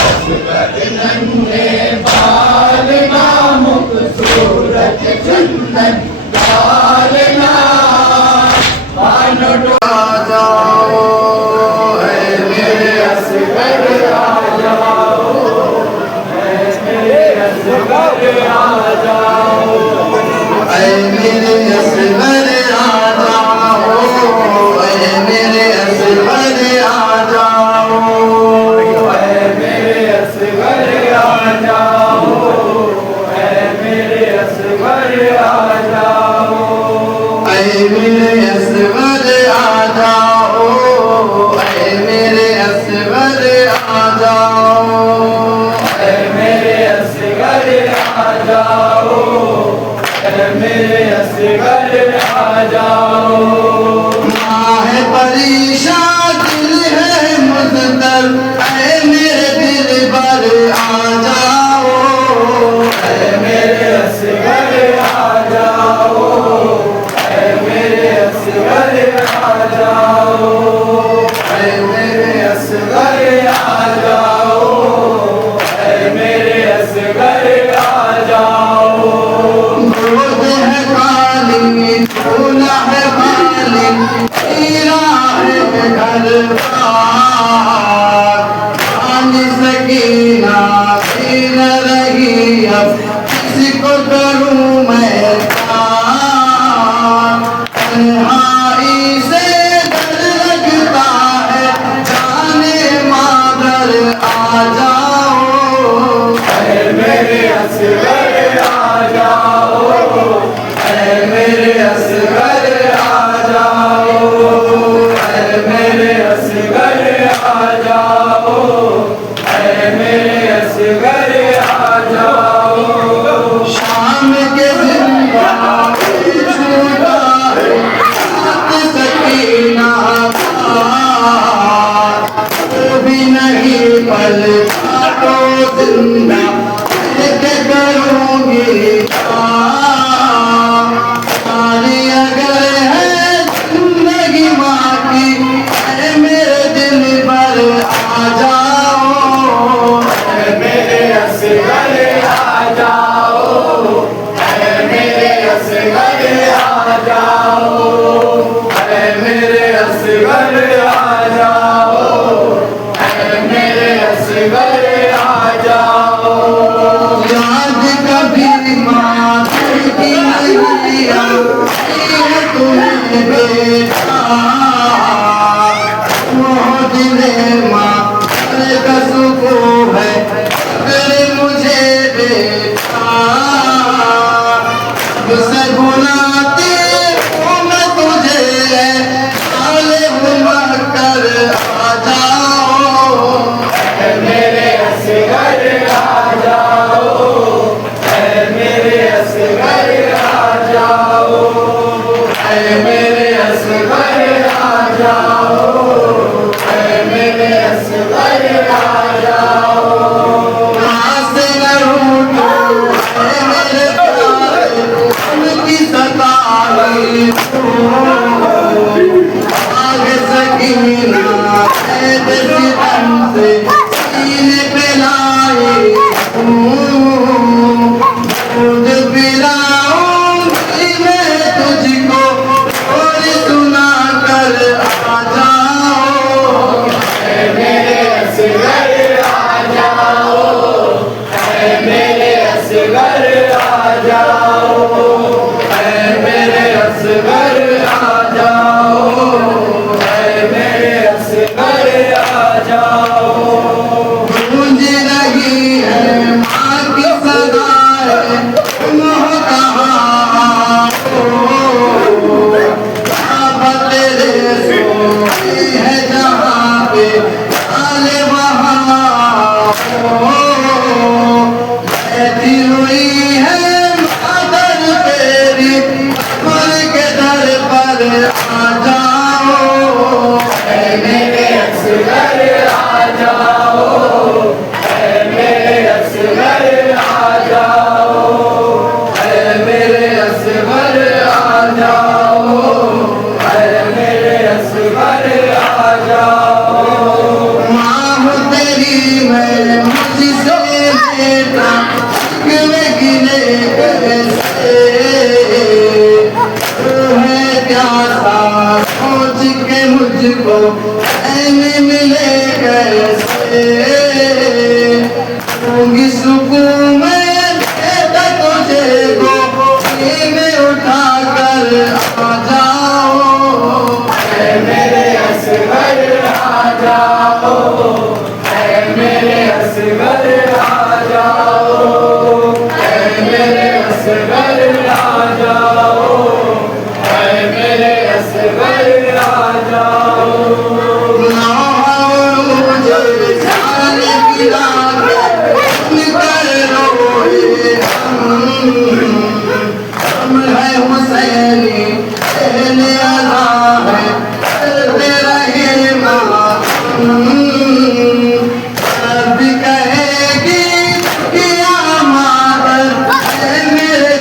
असवर नन्हे बालना, मुख सूरज चंदन डालना, पान डोला जाओ, है मेरे असगर आ जाओ, है मेरे असगर आ जाओ, है मेरे असगर आ जाओ, है मेरे असगर आ जाओ, है मेरे असगर आ जाओ, है मेरे असगर आ जाओ, है मेरे असगर आ जाओ, है मेरे असगर आ जाओ, है मेरे असगर आ जाओ, है मेरे असगर आ जाओ। माह परेशान दिल है मुज़्तर, ऐ मेरे दिल भर आ जाओ, ऐ मेरे असगर आ जाओ, ऐ मेरे असगर आ जाओ, ऐ मेरे असगर आ जाओ, ऐ मेरे असगर आ जाओ। दूध है काली, दूल्हा है बाली, हीरा है घर पार, पानी सकीना पी न रही अब तुझको करूं मैं प्यार, तन्हाई से डर लगता है, जाने मादर आ जाओ, ऐ मेरे असगर आ जाओ, ऐ मेरे असगर आ जाओ, ऐ मेरे असगर आ जाओ, ऐ मेरे असगर आ जाओ। शाम के जिंदा छूटा है हाथ सकीना का, वो भी नहीं पलता तो जिंदा लेके करूंगी सारी अगर है जिंदगी माँ की, ऐ मेरे दिल पर आ जाओ, ऐ मेरे असगर आ जाओ, ऐ मेरे असगर आ जाओ, ऐ मेरे असगर आ जाओ, ऐ मेरे असगर आ जाओ। याद कभी माँ की नहीं आती है तुम्हें बेटा, वो दिले माँ का सुकून है अगर मुझे बेटा, मुझसे बुलाती हूँ मैं तुझे, साले बुला कर आ जाओ, ऐ मेरे असगर आ जाओ, ऐ मेरे असगर आ जाओ, ऐ मेरे असगर आ जाओ, ऐ मेरे असगर आ जाओ। कहाँ से न रूठूं ऐ मेरे प्यारे, उनकी सताई आगे सकीना ऐ देसी दम से सीने पे लाई हूँ, दूध पिलाऊंगी मैं तुझको, और सुना कर आ जाओ, ऐ मेरे असगर आ जाओ, ऐ मेरे असगर आ जाओ, ऐ मेरे असगर आ जाओ, ऐ मेरे असगर आ जाओ। गूंज रही है माँ की सदाएं, तुम हो कहाँ हो, बाबा तेरे सोई है जहाँ पे, साले वहाँ हो, बैठी हुई है मादर तेरी, मर के दर पर आ जाओ, ऐ मेरे असगर आ जाओ, ऐ मेरे असगर आ जाओ, ऐ मेरे असगर आ जाओ, ऐ मेरे असगर आ जाओ। माँ हो तेरी मैं मुझसे बेटा, गिले गिले कैसे तू है प्यासा, सोच के मुझको ऐने मिले कैसे, होंगी सुकून में बेटा तुझे गोदी में उठा कर आ जाओ, ऐ मेरे असगर आ जाओ, ऐ मेरे असगर आ जाओ, ऐ मेरे असगर आ जाओ, ऐ मेरे असगर आ जाओ। मुझे जाने की रात निकल रोए हम है हुसैनी तेरे अला है तेरा ही माँ, कभी कहेगी कि या मादर, ऐ मेरे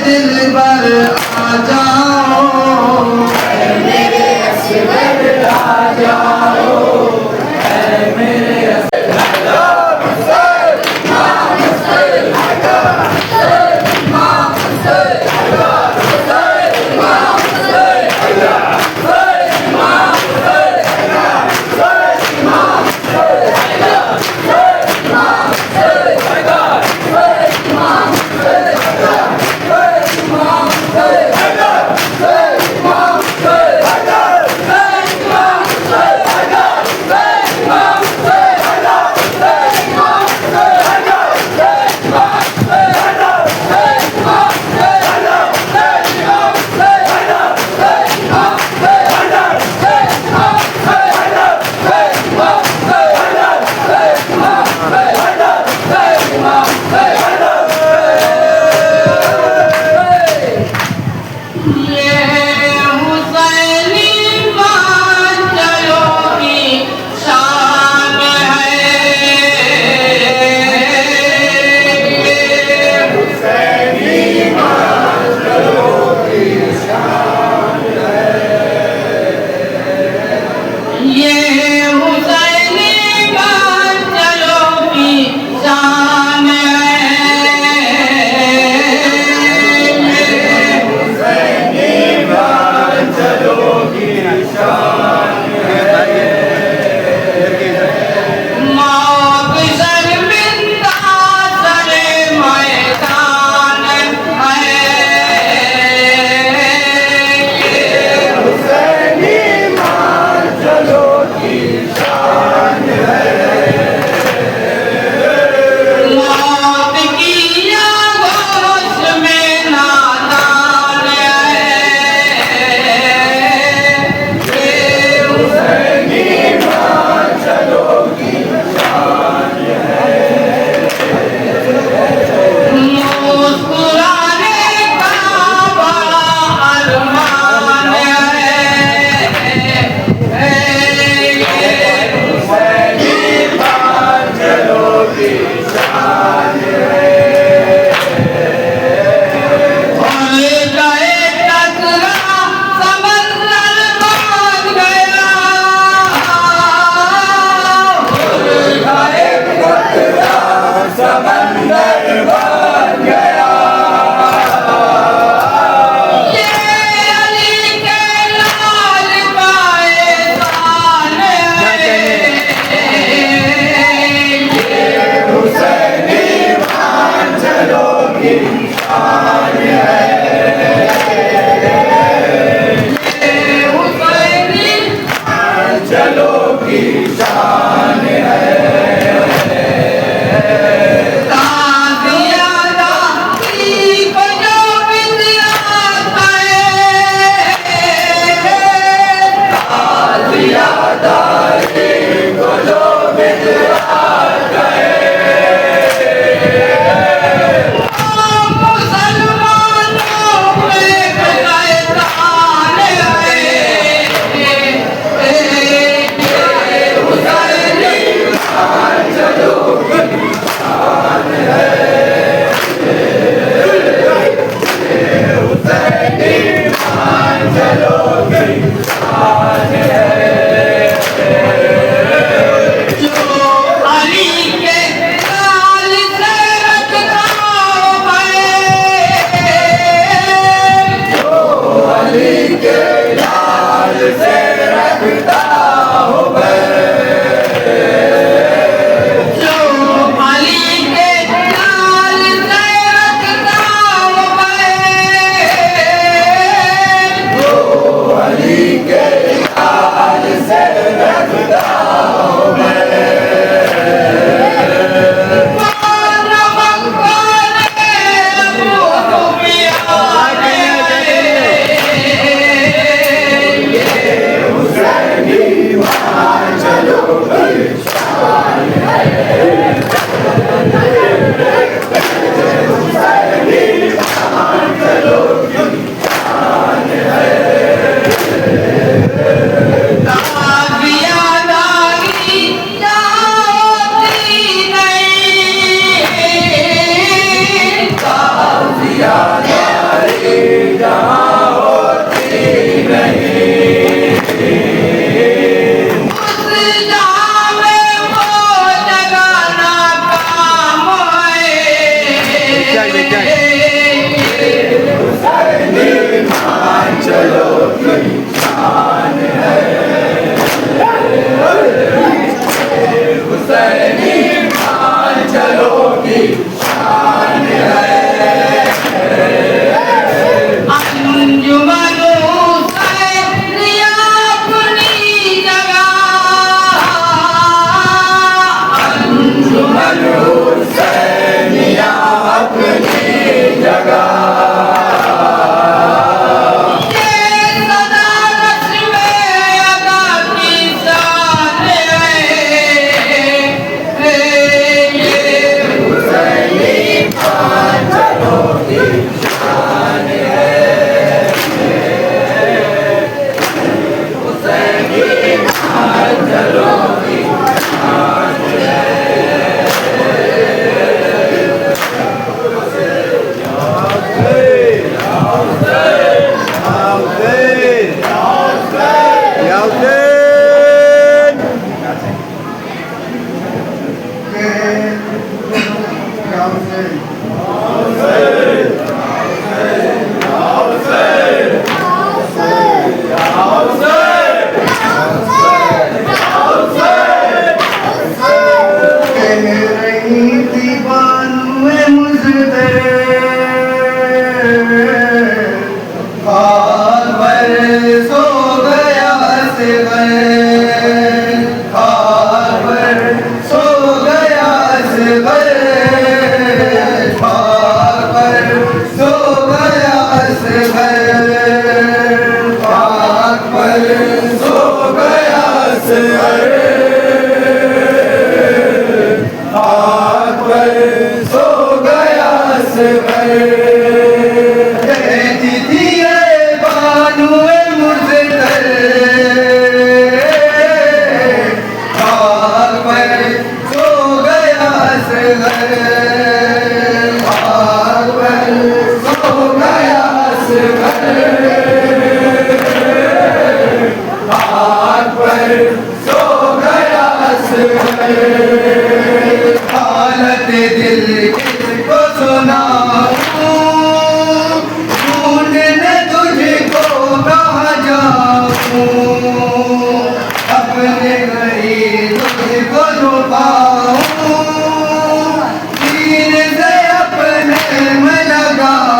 हालत दिल किसको सुनाऊं, ढूंढने तुझको कहाँ जाऊं, अपने गरीब तुझको छुपाऊं, सीने से अपने में लगाऊं।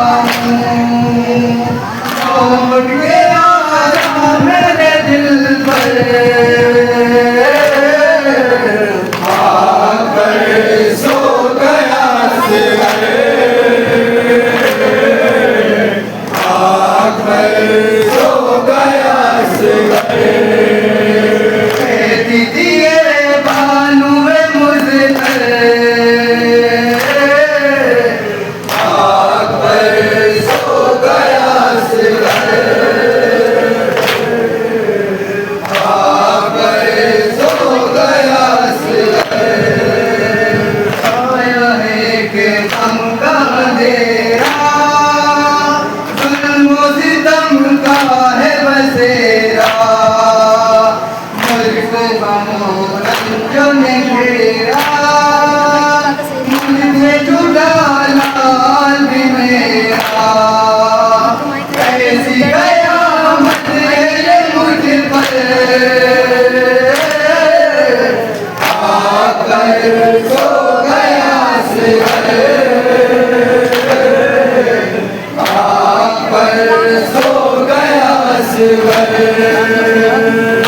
असगर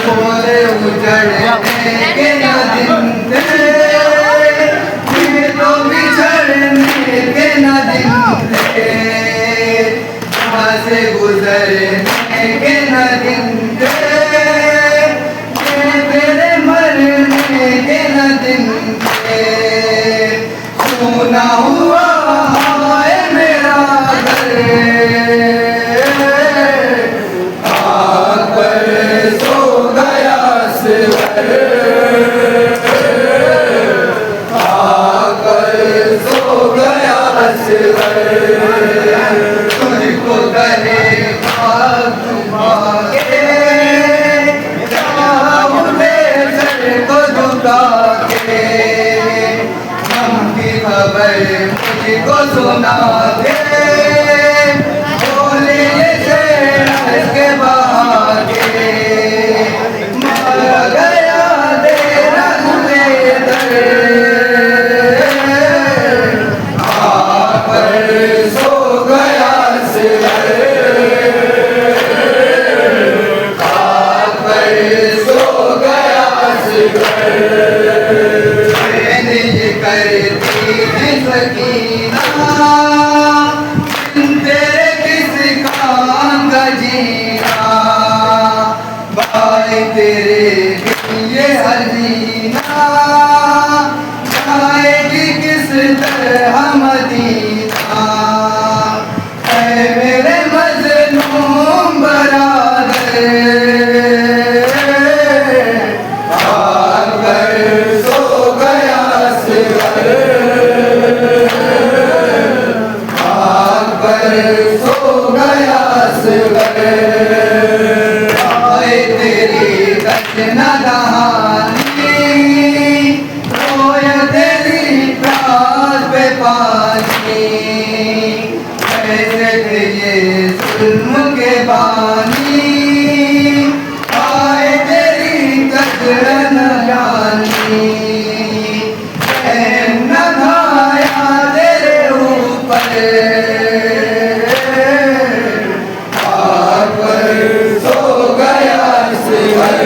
बोले उजड़ने के न दिन थे ये तो बिछड़ने के न दिन थे यहाँ से गुजरने के न दिन थे ये तेरे मरने के न दिन थे सुना हुआ है मेरा घर सो गया सिवर आकर सो गया सिवर तुझको कहे तुम्हारे उठे सर को झुका के हम की खबर मुझको सुना दे बोले ये शेर के बागे मर गया तेरा दर आकर सो गया सिवर आकर सो गया सिवर मैंने ये करती है सकीना तेरे किस काम का जीना भाई तेरे लिए हसीना जाएगी किस तरह मदीना ऐ मेरे मजलूम बरादर आकर सो गया सिवर आकर सो गया सिवर आए तेरी रचना कहानी रोए तेरी प्यास पे पानी ऐसे थे ये जुल्म के बानी आए तेरी कदर न जानी न खाया तेरे ऊपर आकर सो गया सिवर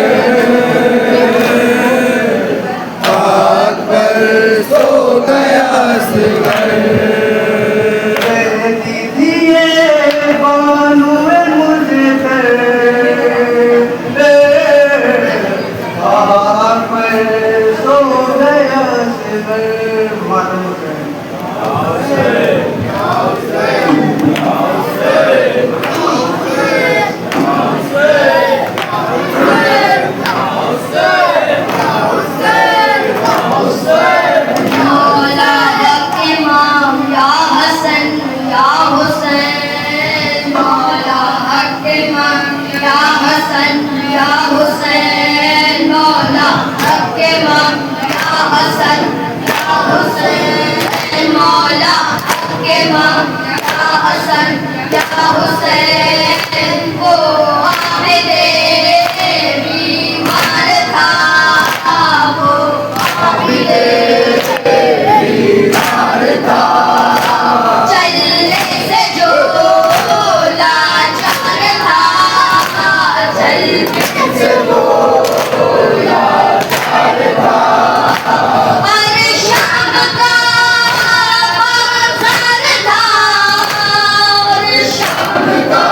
आकर सो गया सिवर दीजिए बानू मुझे आकर सो गया सिवर मौला रखे माम या हसन या हुसैन मौला रखे माम या हसन या हुसैन मौला रखे माम या हसन या हुसैन मौला रखे माम या हसन या हुसैन वो आमिरे बीमार था वो आमिरे चलने से जो लाचार था चलने से जो लाचार था अरे शाम का बाजार था और शाम का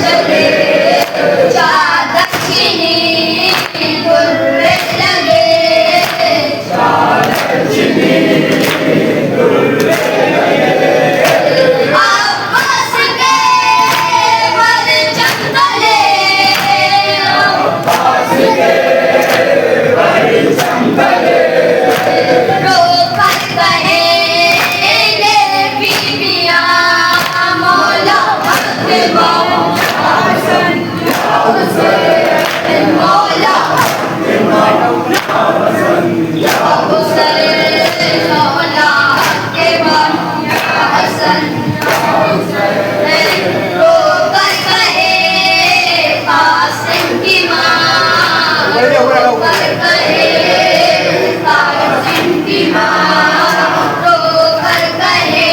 चले चादर चीनी गुर्रे लगे अब्बास के परचम तले रोकर कहेंगे बीबियां मौला हक मौला हुसैन मौला हुसैन मौला हक मौला हसन रोकर कहे कासिम की माँ रोकर कहे कासिम की माँ रोकर कहे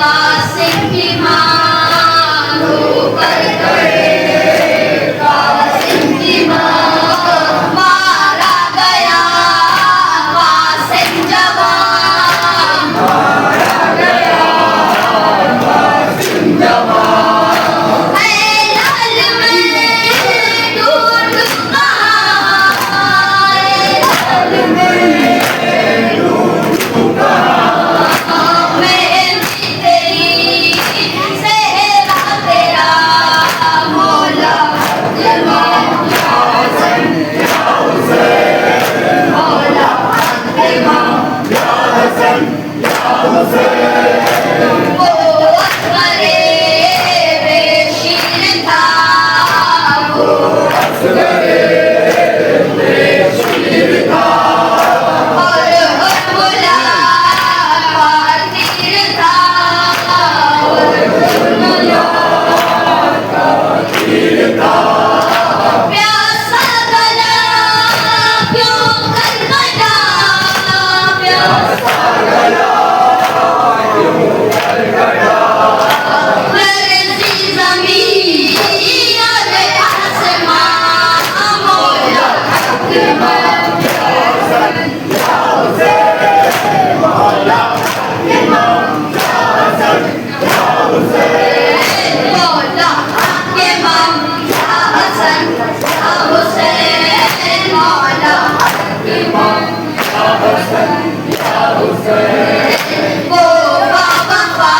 कासिम की माँ रोकर कहे कासिम की माँ मारा गया कासिम जवान मारा गया कासिम जवान ऐ लाल मैं ढूंढ कहाँ ऐ लाल मैं मैं तेरी सेहरा तेरा मौला इमाम हसन मौला इमाम हसन वो असगरे बेशीर था वो असगरे बेशीर था और हुरमुला का तीर था और हुरमुला का तीर था प्यासा गला क्यों खटखटा प्यासा गला क्यों खटखटा लरज़ी ज़मीन और आसमां मौला हक मौला हसन मौला इमाम हसन मौला इमाम हसन हुसैन मौला इमाम हसन वो बाबा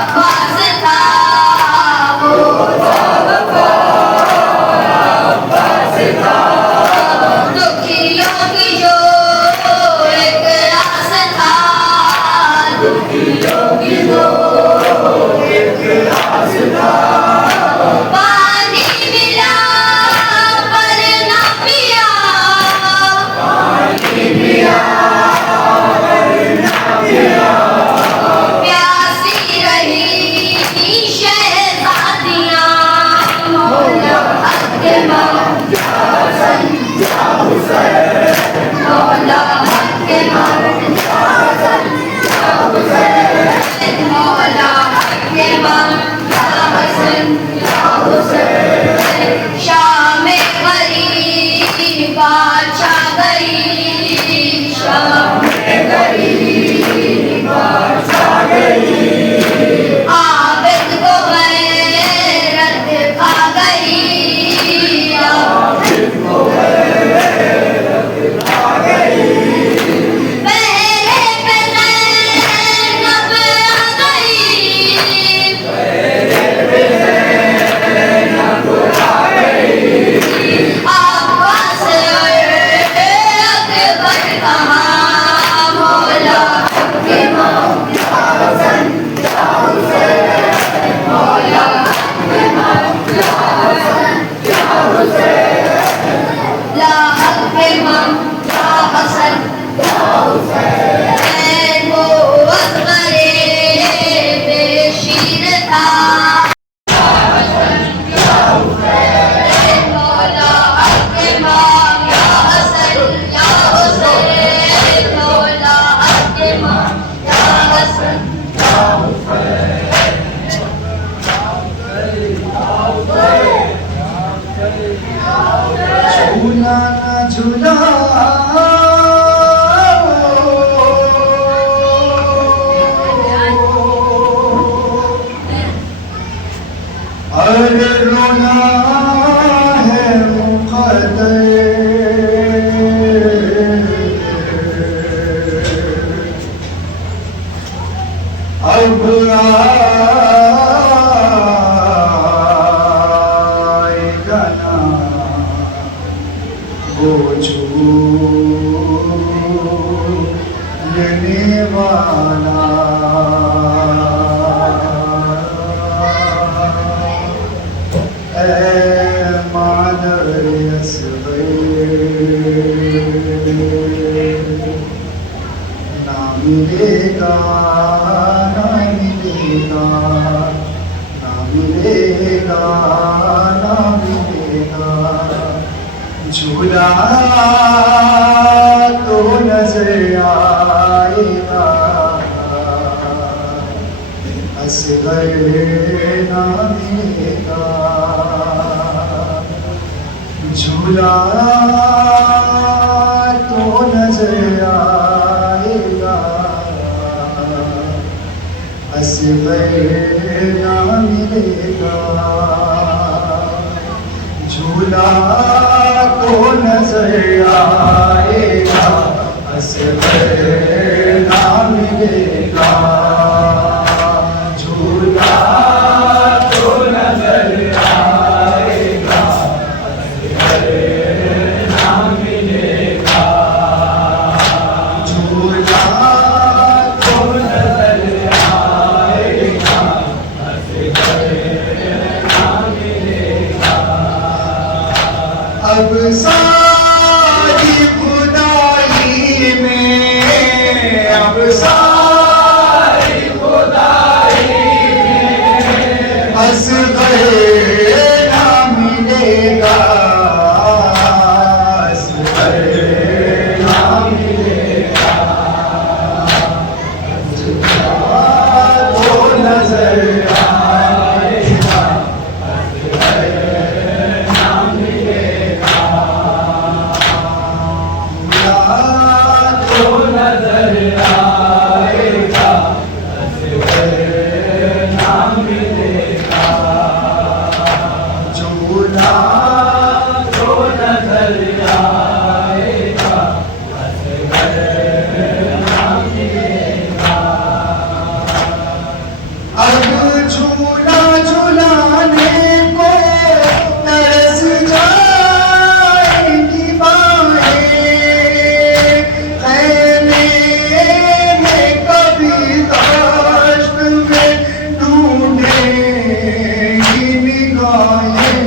अब्बास था वो बाबा अब्बास था दुखियों की जो एक रास था दुखियों की जो एक रास था पानी मिला पर ना पिया पानी मिला पर ना पिया प्यासी रही शहजादियां मौला हक मौला हसन मौला हक मौला हसन अब आएगा ना वो लेने वाला, ऐ मादर ना मिलेगा, ना मिलेगा, ना मिलेगा, ना मिलेगा। झूला तो नजर आएगा, असगर ना मिलेगा। झूला तो नजर आएगा, असगर ना मिलेगा। झूला तो नजर आएगा, असगर ना मिलेगा। झूला तो नजर आएगा, असगर ना मिलेगा। झूला तो नजर आएगा, असगर ना मिलेगा। अब सारी खुदाई में, अब सारी खुदाई में असगर ना मिलेगा, असगर ना मिलेगा। तो नजर आएगा, असगर ना मिलेगा। तो नजर आएगा, असगर ना मिलेगा। झूला तो नजर आएगा, असगर ना मिलेगा। अब झूला झूलाने को तरस जाएंगी बाहें, खैमे में कभी दाश्त में ढूंढेंगी निगाहें।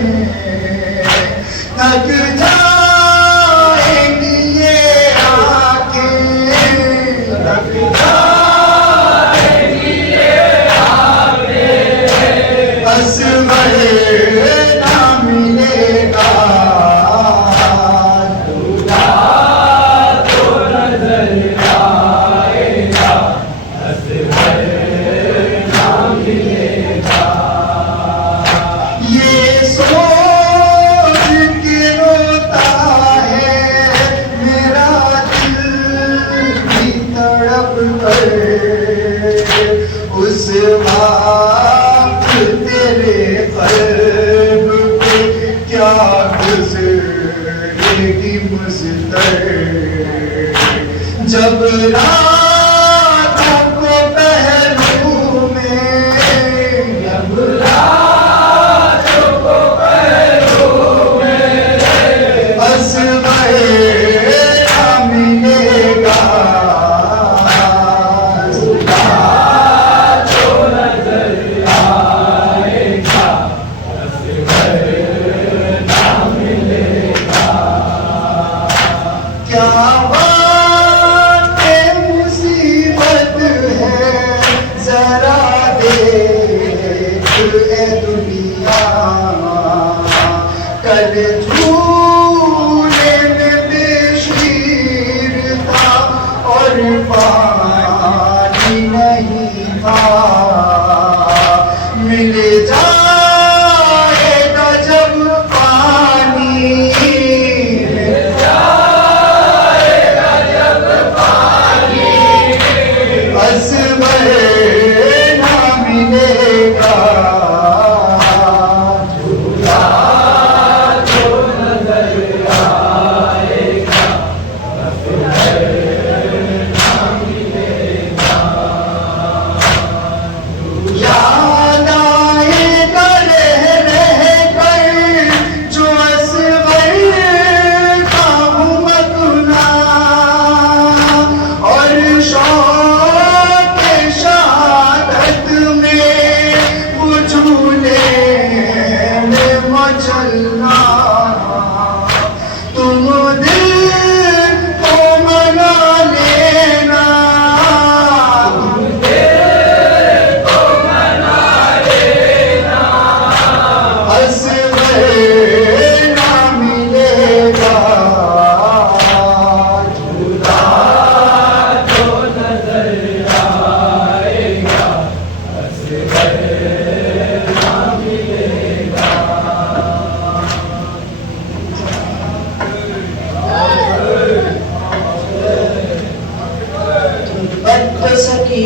थक जाएंगी ये आंखें, थक जाएंगी ये आंखें, असगर ना मिलेगा। झूला तो नजर आएगा, असगर ना मिलेगा। ये सोच के रोता है मेरा दिल भी तड़प कर, उस वक्त तेरे क़ल्ब पे क्या गुज़रेगी मुज़तर। जब रातों को पहलू में, जब रातों को पहलू में असगर ना मिलेगा। झूला तो नजर आएगा, असगर ना मिलेगा। क्या बात मुसीबत है, जरा देख ए दुनिया। कल झूले में बेशीर था और पानी नहीं था, मिल जाएगा जब पानी, मिल जाएगा जब पानी, असगर ना मिलेगा। झूला तो नजर आएगा, असगर ना मिलेगा।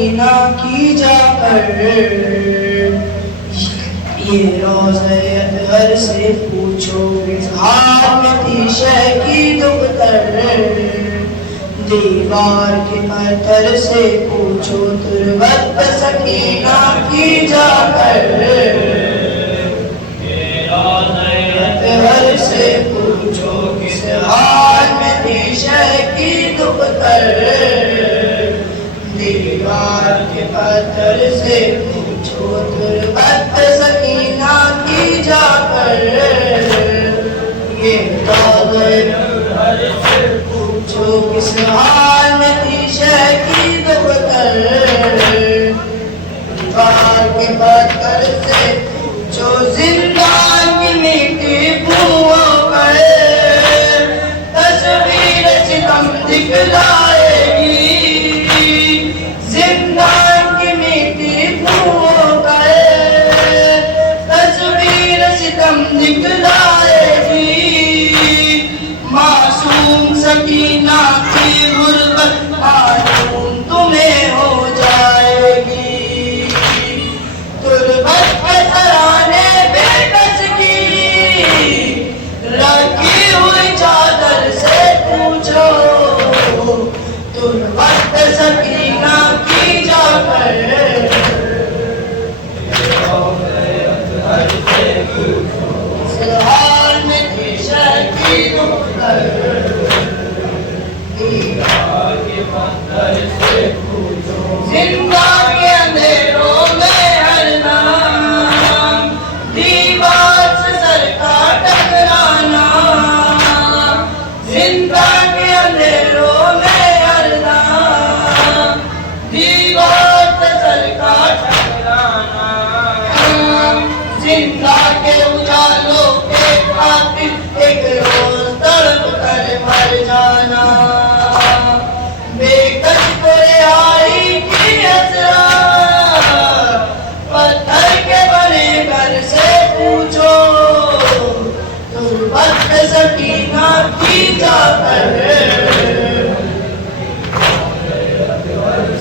सकीना की जाकर, ये रोज़े अतहर से पूछो इज़हार में थी शह की दुख्तर, दीवार के पत्थर से पूछो तुरबत सकीना की जाकर, ये रोज़े अतहर से पूछो किस हाल में थी शह की दुख्तर, दीवार के पत्थर से पूछो तुरबत सकीना की जाकर, ये रोज़े अतहर से पूछो किस हाल में थी शह की दुख्तर, दीवार के पत्थर से जो जिंदान की मिट्टी भूओं पर तस्वीर सितम दिखलाएगी, जिंदान की मिट्टी भूओं पर तस्वीर सितम दिखलाएगी, मासूम सकीना की गुर्बत मालूम तुम्हें हो जाएगी, तुरबत पे सराहने बेकस की रखी हुई चादर से पूछो, तुरबत पे सकीना की जाकर, इस हाल में थी शह की दुख्तर, जिंदा के अंधेरों में हर नाम, दीवार से सर का टकराना, जिंदा के अंधेरों में हर नाम, दीवार से सर का टकराना, जिंदा के उजालों के खातिर एक रोज तड़प कर मर जाना, बेकस को रिहाई की हसरा, पत्थर के बने घर से पूछो, तुरबत पे सकीना की जाकर,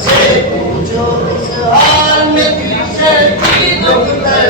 से पूछो इस हाल में थी शह की दुख्तर,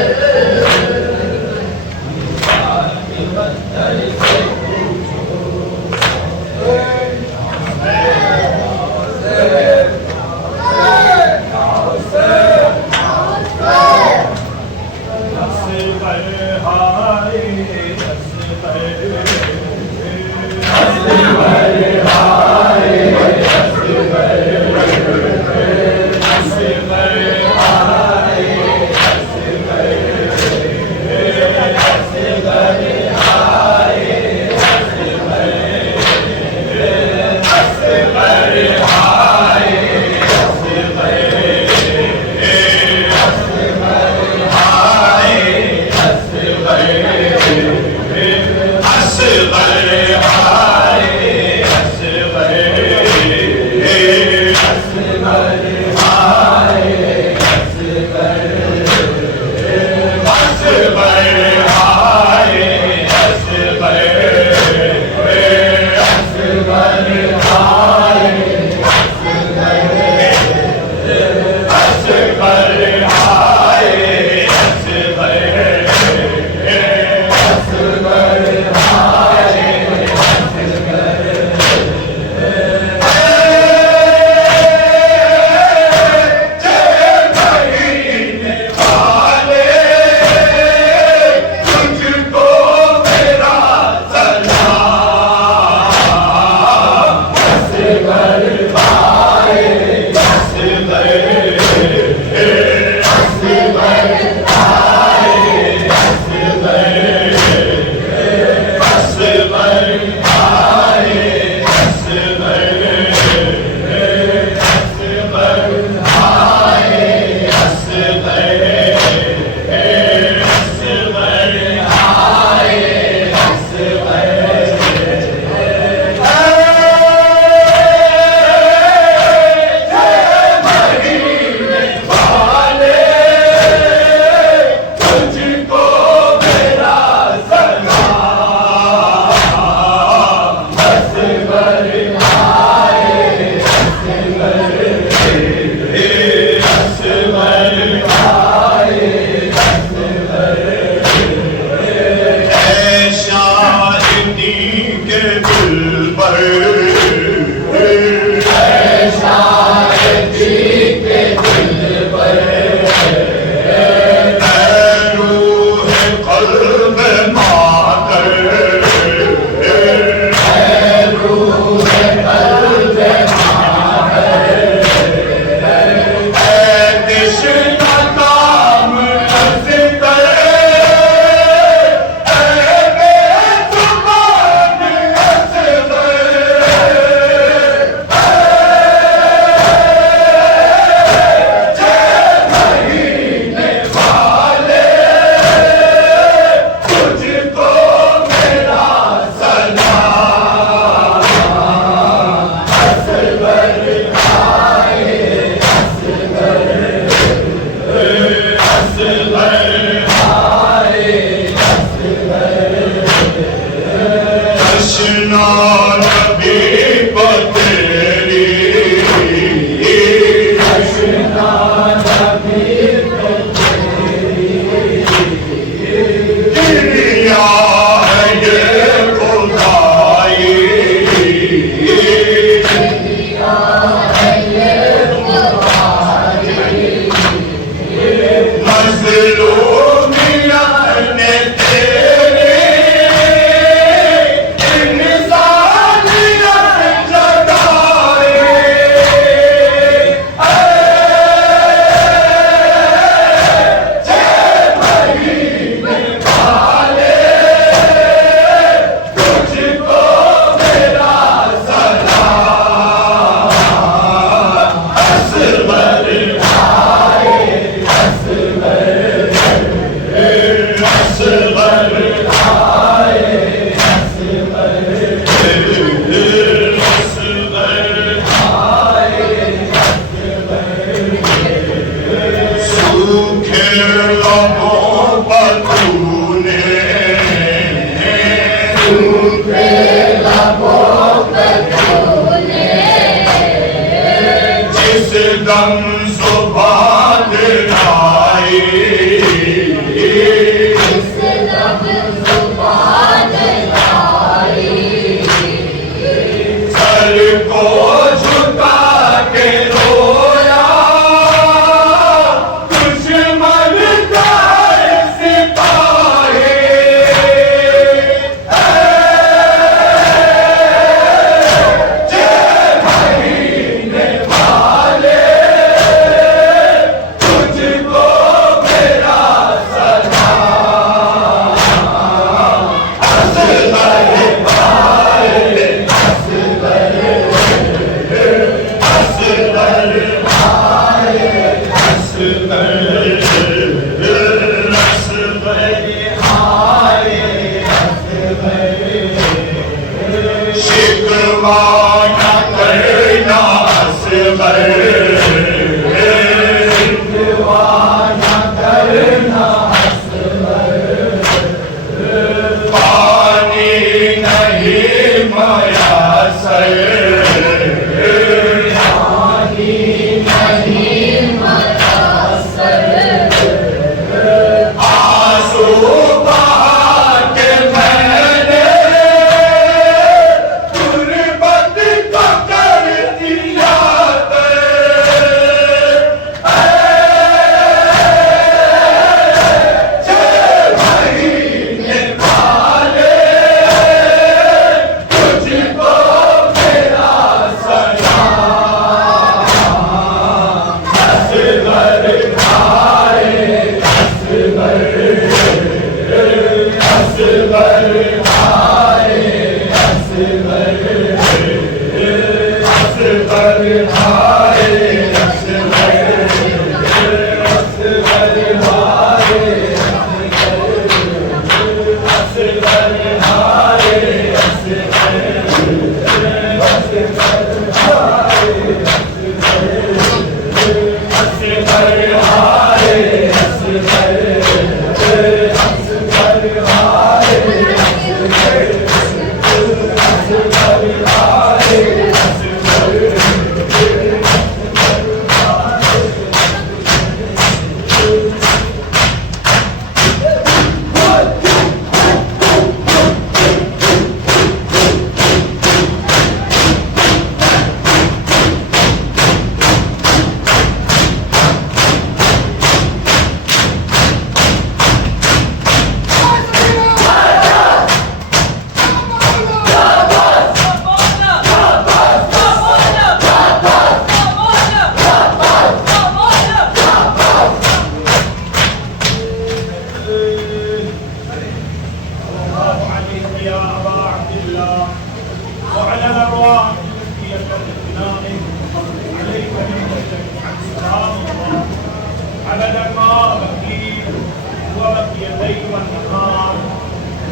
दम सुभान आए, इस दम सुभान आए, सर को झुका के रोया दुश्मन का सिपाही। शिकवा न करना असगर, शिकवा न करना असगर, पानी नहीं मयासर, पानी नहीं मयासर, आंसू बहा के मैंने गुर्बत को कर दिया महीने वाले तुझको मेरा सलाम। असगर भाई असगर, असगर भाई असगर, असगर भाई